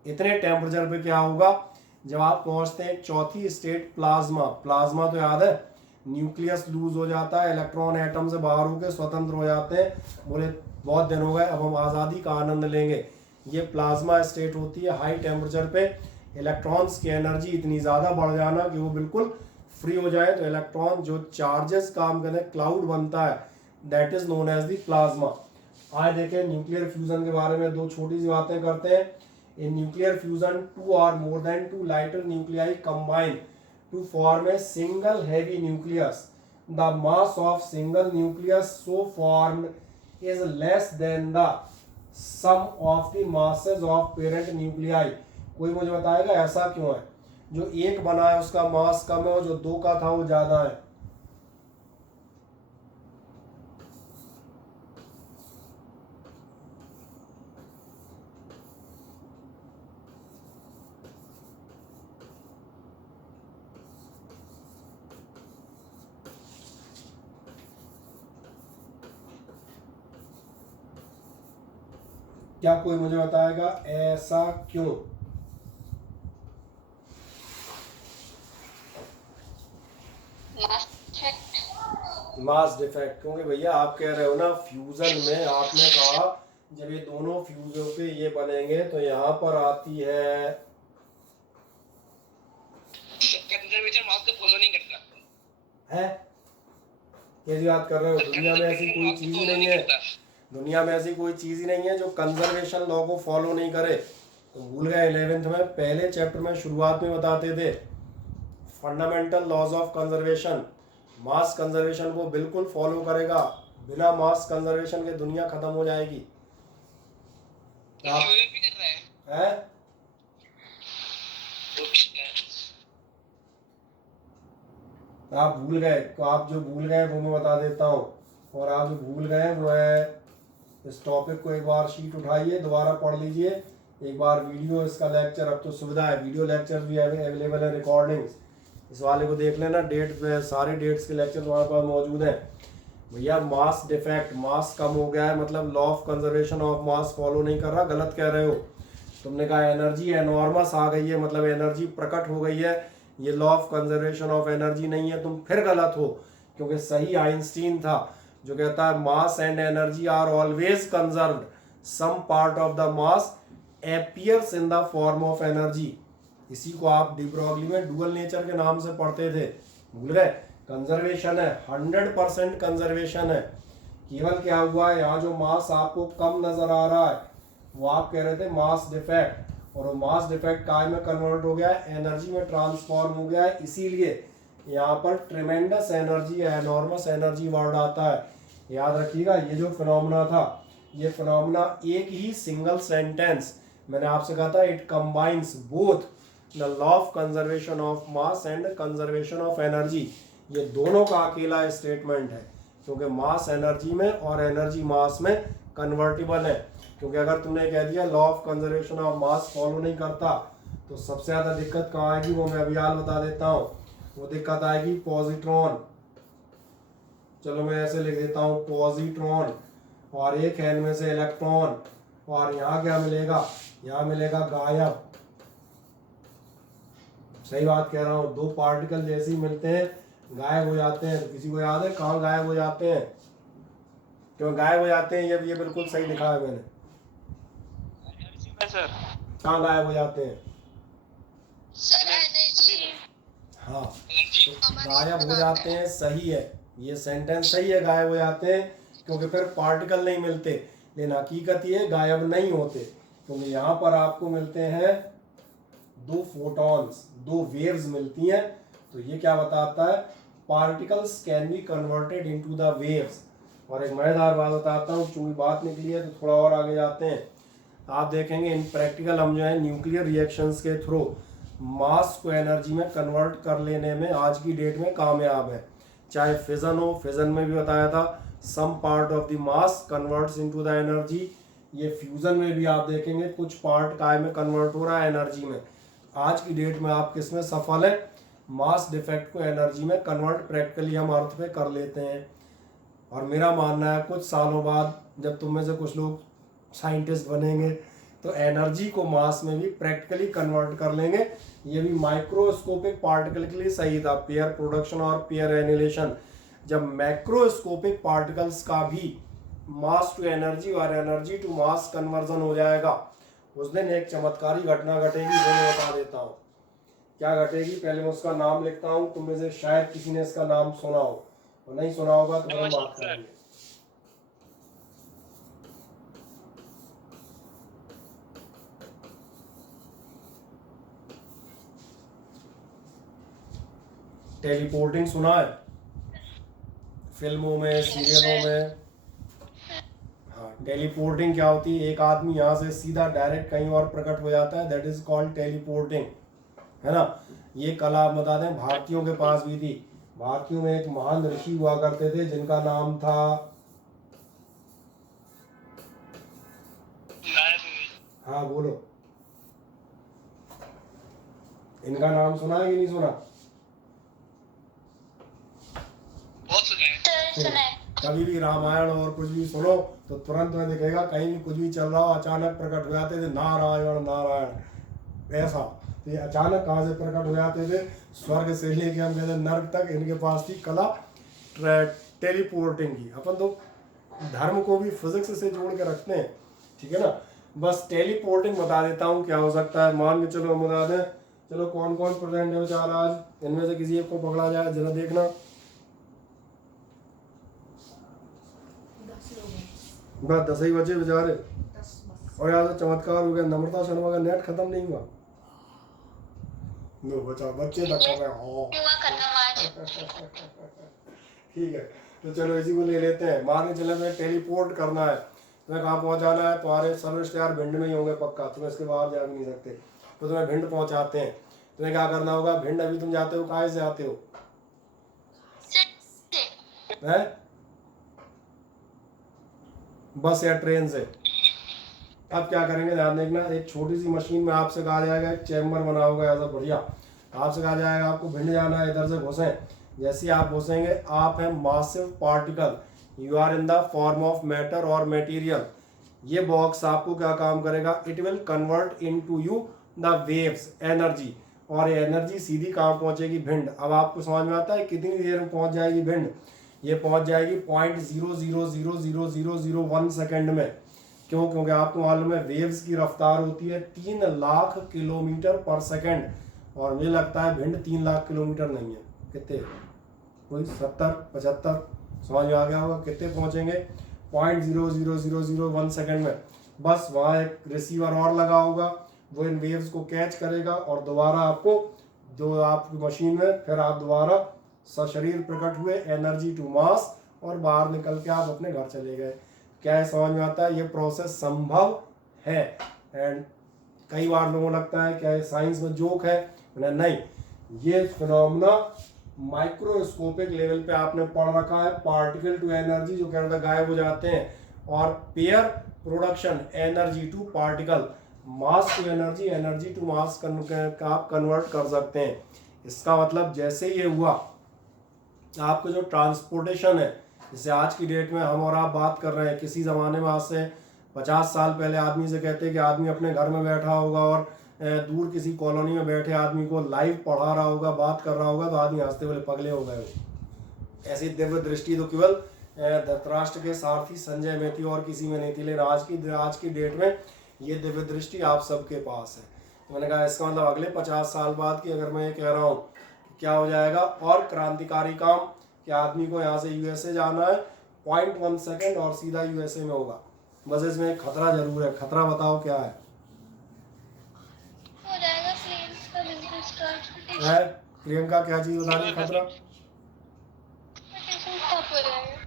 इतने टेम्परेचर पे क्या होगा जब आप पहुंचते हैं चौथी स्टेट प्लाज्मा। प्लाज्मा तो याद है, न्यूक्लियस लूज हो जाता है, इलेक्ट्रॉन एटम से बाहर होकर स्वतंत्र हो जाते हैं। बोले बहुत दिन हो गए, अब हम आज़ादी का आनंद लेंगे। ये प्लाज्मा स्टेट होती है। हाई टेम्परेचर पे इलेक्ट्रॉन्स की एनर्जी इतनी ज़्यादा बढ़ जाना कि वो बिल्कुल फ्री हो जाए, तो इलेक्ट्रॉन जो चार्जेस काम करने क्लाउड बनता है, that is known as the plasma. आए देखें न्यूक्लियर फ्यूजन के बारे में 2 छोटी सी बातें करते हैं। In nuclear fusion, two or more than two lighter nuclei combine to form a single heavy nucleus. The mass of single nucleus so formed is less than the sum of the masses of parent nuclei. कोई मुझे बताएगा ऐसा क्यों है? जो एक बना है उसका मास कम है और जो दो का था वो ज्यादा है. क्या कोई मुझे बताएगा ऐसा क्यों? Mass defect. क्योंकि भैया आप कह रहे हो ना फ्यूजन में, आपने कहा जब ये दोनों फ्यूज होके ये बनेंगे तो यहाँ पर आती है कंजर्वेशन मास को फॉलो नहीं करता है. कैसी बात कर रहे हो? दुनिया में ऐसी कोई चीज ही नहीं है. दुनिया में ऐसी कोई चीज ही नहीं है जो कंजर्वेशन लॉ को फॉलो नहीं करे. तो भूल गए 11th में पहले चैप्टर में शुरुआत में बताते थे fundamental laws of conservation. Mass conservation को बिल्कुल फॉलो करेगा. बिना मास कंजर्वेशन के दुनिया खत्म हो जाएगी. है आप भूल गए. तो आप जो भूल गए वो मैं बता देता हूँ, और आप जो भूल गए वो है इस टॉपिक को एक बार शीट उठाइए, दोबारा पढ़ लीजिए एक बार वीडियो. इसका लेक्चर अब तो सुविधा है, वीडियो लेक्चर भी अवेलेबल है, रिकॉर्डिंग्स. इस वाले को देख लेना. डेट पे सारे डेट्स के लेक्चर तुम्हारे पास मौजूद हैं. भैया मास डिफेक्ट, मास कम हो गया है मतलब law of conservation of mass follow नहीं कर रहा. गलत कह रहे हो. तुमने कहा एनर्जी एनॉर्मस आ गई है मतलब एनर्जी प्रकट हो गई है. ये law of conservation of energy नहीं है. तुम फिर गलत हो, क्योंकि सही आइंस्टीन था जो कहता है mass and energy are always conserved. Some part of the mass appears in the form of energy. इसी को आप डी ब्रॉगली में डुअल नेचर के नाम से पढ़ते थे. भूल गए? कंजर्वेशन है, 100% कंजर्वेशन है. केवल क्या हुआ है, यहाँ जो मास आपको कम नजर आ रहा है वो आप कह रहे थे मास डिफेक्ट, और वो मास डिफेक्ट काय में कन्वर्ट हो गया है, एनर्जी में ट्रांसफॉर्म हो गया है. इसीलिए यहाँ पर tremendous energy, enormous energy word आता है. याद रखिएगा ये जो फिनोमेना था, ये फिनोमेना एक ही सिंगल सेंटेंस, मैंने आपसे कहा था it combines both the law of conservation of mass and conservation of energy. ये दोनों का अकेला स्टेटमेंट है, क्योंकि मास एनर्जी में और एनर्जी मास में कन्वर्टिबल है. क्योंकि अगर तुमने कह दिया law of conservation of mass follow नहीं करता तो सबसे ज़्यादा दिक्कत कहाँ आएगी वो मैं अभी हाल बता देता हूँ. वो दिक्कत आएगी पॉजिट्रॉन. चलो मैं ऐसे लिख देता हूँ पॉजिट्रॉन, और एक है इनमें से इलेक्ट्रॉन, और यहाँ क्या मिलेगा, यहाँ मिलेगा गायब. सही बात कह रहा हूँ. दो पार्टिकल जैसे ही मिलते हैं गायब हो जाते हैं. तो किसी को याद है कहाँ गायब हो जाते हैं? क्यों गायब हो जाते हैं? ये बिल्कुल सही लिखा है मैंने. सर कहाँ गायब हो जाते हैं? Sir energy. हाँ, तो गायब हो जाते हैं. सही है, ये सेंटेंस सही है. गायब हो जाते हैं क्योंकि फिर पार्टिकल नहीं मिलते. लेकिन हकीकत ये गायब नहीं होते, क्योंकि यहाँ पर आपको मिलते हैं दो फोटॉन्स, दो वेव्स मिलती हैं. तो ये क्या बताता है, particles can be converted into the waves. और एक मजेदार बात बताता हूँ, चूंकि बात निकली है तो थोड़ा और आगे जाते हैं. आप देखेंगे इन प्रैक्टिकल हम जो है न्यूक्लियर रिएक्शंस के थ्रू मास को एनर्जी में कन्वर्ट कर लेने में आज की डेट में कामयाब है. चाहे फिजन हो, फिजन में भी बताया था some part of the mass converts into the energy. ये फ्यूजन में भी आप देखेंगे कुछ पार्ट काय में कन्वर्ट हो रहा है, एनर्जी में. आज की डेट में आप किस में सफल है? मास डिफेक्ट को एनर्जी में कन्वर्ट प्रैक्टिकली हम अर्थ पे कर लेते हैं. और मेरा मानना है कुछ सालों बाद जब तुम में से कुछ लोग साइंटिस्ट बनेंगे तो एनर्जी को मास में भी प्रैक्टिकली कन्वर्ट कर लेंगे. ये भी माइक्रोस्कोपिक पार्टिकल के लिए सही था, पेयर प्रोडक्शन और पेयर एनिलेशन. जब मैक्रोस्कोपिक पार्टिकल्स का भी मास टू एनर्जी और एनर्जी टू मास कन्वर्जन हो जाएगा, उस दिन एक चमत्कारी घटना घटेगी. वो मैं बता देता हूँ क्या घटेगी. पहले मैं उसका नाम लिखता हूँ. तुम में से शायद किसी ने इसका नाम सुना हो, और नहीं सुना होगा तो हम बात करेंगे. टेलीपोर्टिंग सुना है फिल्मों में, सीरियलों में? हाँ, टेलीपोर्टिंग क्या होती है? एक आदमी यहाँ से सीधा डायरेक्ट कहीं और प्रकट हो जाता है, दैट इज कॉल्ड टेलीपोर्टिंग, है ना। ये कला आप बता दें भारतीयों के पास भी थी। भारतीयों में एक महान ऋषि हुआ करते थे जिनका नाम था, हाँ बोलो, इनका नाम सुना है कि नहीं सुना? बहुत सुने हैं। सर सुना है। कभी भी रामायण और कुछ भी सुनो तो तुरंत में दिखेगा, कहीं भी कुछ भी चल रहा हो अचानक प्रकट हो जाते थे नारायण नारायण, ऐसा। तो ये अचानक कहाँ से प्रकट हो जाते थे? स्वर्ग से लेके हम कहते नर्क तक इनके पास थी कला टेलीपोर्टिंग की। अपन तो धर्म को भी फिजिक्स से जोड़ के रखते हैं, ठीक है ना। बस टेलीपोर्टिंग बता देता हूँ क्या हो सकता है, मान के चलो हम बता दें। चलो कौन कौन प्रेजेंट है बेचारा आज, इनमें से किसी एक को पकड़ा जाए, जरा देखना। बस 10 ही बचे बेचारे, और यार तो चमत्कार हो गया, नम्रता शर्मा का नेट खत्म नहीं हुआ। लो बचा, बच्चे तक कर रहे हैं। हुआ खत्म आज। ठीक है, तो चलो इसी को ले लेते हैं। मान के चले तुम्हें टेलीपोर्ट करना है, तुम्हें कहाँ पहुँचाना है? तुम्हारे सर्विस यार भिंड में ही होंगे पक्का, तुम्हें इसके बाहर जा भी नहीं सकते। तो तुम्हें भिंड पहुँचाते हैं, तुम्हें क्या करना होगा? भिंड अभी तुम जाते हो कहाँ से आते हो? हैं? बस या ट्रेन से? अब क्या करेंगे ध्यान देखना, एक छोटी सी मशीन में आपसे कहा जाएगा, एक चैम्बर बना होगा ऐसा बढ़िया, आपसे कहा जाएगा आपको भिंड जाना है, इधर से घुसें। जैसे ही आप घुसेंगे, आप हैं massive particle, you are in the form of matter और मटेरियल। ये बॉक्स आपको क्या काम करेगा? It will convert into you the waves energy, और ये एनर्जी सीधी कहाँ पहुंचेगी? भिंड। अब आपको समझ में आता है कितनी देर में पहुंच जाएगी भिंड? ये पहुंच जाएगी 0.000001 सेकेंड में। क्यों? क्योंकि आपको मालूम है वेव्स की रफ्तार होती है 3 लाख किलोमीटर पर सेकेंड, और मुझे लगता है भिंड 3 लाख किलोमीटर नहीं है, कितने, कोई 70-75, समझ में आ गया होगा कितने पहुंचेंगे? 0.00001 सेकेंड में। बस वहाँ एक रिसीवर और लगा होगा, वो इन वेव्स को कैच करेगा और दोबारा आपको जो आपकी मशीन में, फिर आप दोबारा सशरीर प्रकट हुए, एनर्जी टू मास, और बाहर निकल के आप अपने घर चले गए। क्या है, समझ में आता है? ये प्रोसेस संभव है। एंड कई बार लोगों को लगता है क्या साइंस में जोक है, नहीं, ये फिनोमेना माइक्रोस्कोपिक लेवल पे आपने पढ़ रखा है। पार्टिकल टू एनर्जी जो कहता गायब हो जाते हैं, और pair production energy to particle, mass to energy, energy to mass आप कन्वर्ट कर सकते हैं। इसका मतलब जैसे ये हुआ, आपको जो ट्रांसपोर्टेशन है, जैसे आज की डेट में हम और आप बात कर रहे हैं, किसी ज़माने में आज से 50 साल पहले आदमी से कहते हैं कि आदमी अपने घर में बैठा होगा और दूर किसी कॉलोनी में बैठे आदमी को लाइव पढ़ा रहा होगा, बात कर रहा होगा, तो आदमी हंसते बोले पगले हो गए। ऐसी दिव्य दृष्टि तो केवल धृतराष्ट्र के सारथी संजय में थी और किसी में नहीं थी, लेकिन आज की डेट में ये दिव्य दृष्टि आप सबके पास है। तो मैंने कहा इसका मतलब अगले 50 साल बाद की अगर मैं ये कह रहा हूँ क्या हो जाएगा, और क्रांतिकारी काम कि आदमी को यहाँ से यूएसए जाना है 0.1 सेकेंड और सीधा यूएसए में होगा। बस इसमें एक खतरा जरूर है। खतरा बताओ क्या है? हो जाएगा प्लेन्स का बिजनेस, ट्रांसपोर्टेशन है प्रियंका, क्या चीज बता रही है? खतरा ठप हो जाएगा।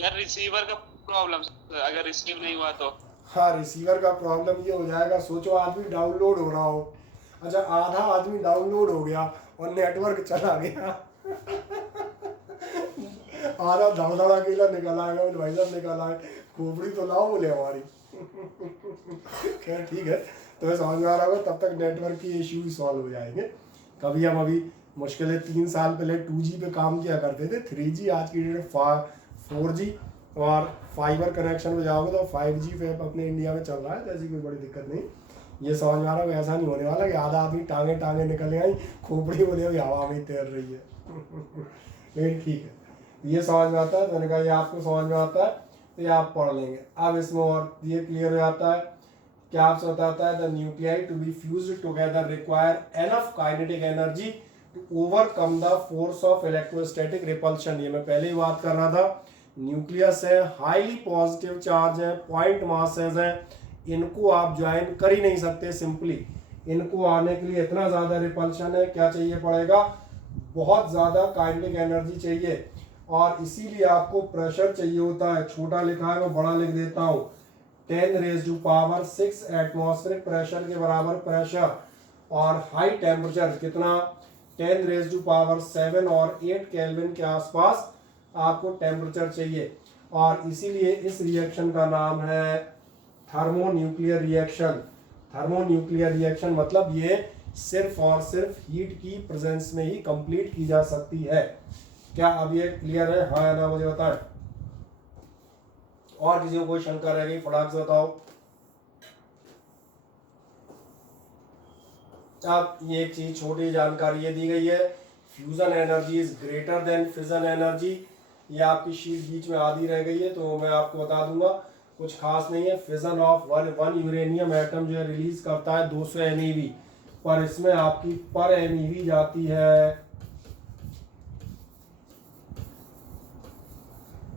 यार रिसीवर का प्रॉब्लम, अगर रिसीव नहीं हुआ तो? हाँ, रिसीवर का प्रॉब्लम ये हो जाएगा, सोचो आदमी डाउनलोड हो रहा हो, अच्छा आधा आदमी डाउनलोड हो गया और नेटवर्क चला गया आधा धड़धड़ा अकेला निकल आएगा, भाई साहब निकल आए, खोपड़ी तो लाओ बोले हमारी खैर ठीक है, तो समझ में आ रहा होगा। तब तक नेटवर्क की इश्यू ही सॉल्व हो जाएंगे। कभी हम अभी मुश्किल 3 साल पहले 2G पे काम किया करते थे, 3G, आज की डेट 4G, और फाइबर कनेक्शन में जाओगे तो 5G पे अपने इंडिया में चल रहा है, तो ऐसी कोई बड़ी दिक्कत नहीं। ये समझ में आ रहा है ऐसा नहीं होने वाला कि आधा आदमी टांगे निकल आई, खोपड़ी बोले हुई हवा में तैर रही है लेकिन ठीक है, ये समझ में आता है। मैंने कहा ये आपको समझ में आता है तो ये आप पढ़ लेंगे। अब इसमें और ये क्लियर हो जाता है। क्या आपसे बताता है, the nuclei to be fused together require enough kinetic energy to overcome the force of electrostatic repulsion. ये मैं पहले ही बात कर रहा था। न्यूक्लियस है, हाईली पॉजिटिव चार्ज है, पॉइंट मासेस है, इनको आप ज्वाइन कर ही नहीं सकते सिंपली। इनको आने के लिए इतना ज़्यादा रिपल्शन है, क्या चाहिए पड़ेगा, बहुत ज़्यादा काइनेटिक एनर्जी चाहिए, और इसीलिए आपको प्रेशर चाहिए होता है। छोटा लिखा है, मैं बड़ा लिख देता हूँ, 10⁻⁶ एटमॉस्फेरिक प्रेशर के बराबर प्रेशर, और हाई टेम्परेचर कितना, 10⁻7 और 8 केल्विन के आसपास आपको टेम्परेचर चाहिए। और इसीलिए इस रिएक्शन का नाम है थर्मोन्यूक्लियर रिएक्शन। थर्मोन्यूक्लियर रिएक्शन मतलब ये सिर्फ और सिर्फ हीट की प्रेजेंस में ही कंप्लीट की जा सकती है। क्या अब ये क्लियर है, हाँ या ना, मुझे बताएं। और किसी को कोई शंका रह गई फटाक से बताओ। अब ये एक चीज छोटी जानकारी ये दी गई है, fusion energy is greater than fission energy. ये आपकी शीट बीच में आधी रह गई है तो मैं आपको बता दूंगा, कुछ खास नहीं है। Fission of one uranium atom जो है रिलीज करता है 200 MeV, पर इसमें आपकी पर MeV जाती है,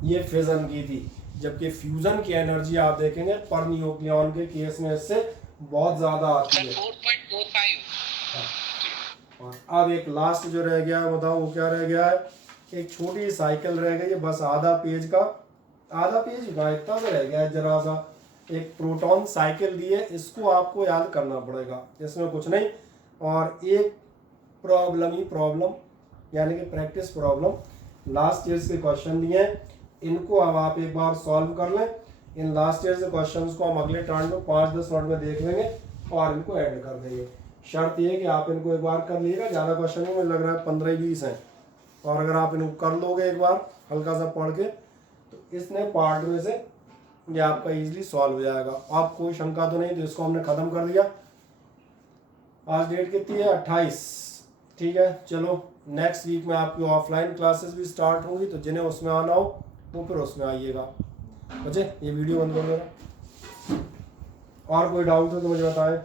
ये फिजन की थी, जबकि फ्यूजन की एनर्जी आप देखेंगे पर न्यूक्लियॉन के केस में इससे बहुत ज्यादा आती है। 4.45। और अब एक लास्ट जो रह गया है बताओ वो क्या रह गया है, एक छोटी साइकिल रह गई है, बस आधा पेज का, आधा पेज का इतना सा रह गया है जरा सा, एक प्रोटॉन साइकिल दी है, इसको आपको याद करना पड़ेगा, इसमें कुछ नहीं। और एक प्रॉब्लम यानी कि प्रैक्टिस प्रॉब्लम लास्ट ईयर के क्वेश्चन दिए हैं, इनको अब आप एक बार सॉल्व कर लें। इन लास्ट ईयर के क्वेश्चंस को हम अगले टर्न में 5-10 मिनट में देख लेंगे और इनको एंड कर देंगे। शर्त ये कि आप इनको एक बार कर लीजिएगा, ज़्यादा क्वेश्चन में मुझे लग रहा है 15-20 हैं, और अगर आप इनको कर लोगे एक बार हल्का सा पढ़ के तो इसने पार्ट में से ये आपका इजीली सॉल्व हो जाएगा। आप कोई शंका तो नहीं, तो इसको हमने ख़त्म कर दिया। आज डेट कितनी है, 28, ठीक है। चलो नेक्स्ट वीक में आपकी ऑफलाइन क्लासेस भी स्टार्ट होंगी, तो जिन्हें उसमें आना हो वो फिर उसमें आइएगा। बच्चे ये वीडियो बंद कर देना, और कोई डाउट हो तो मुझे बताएं।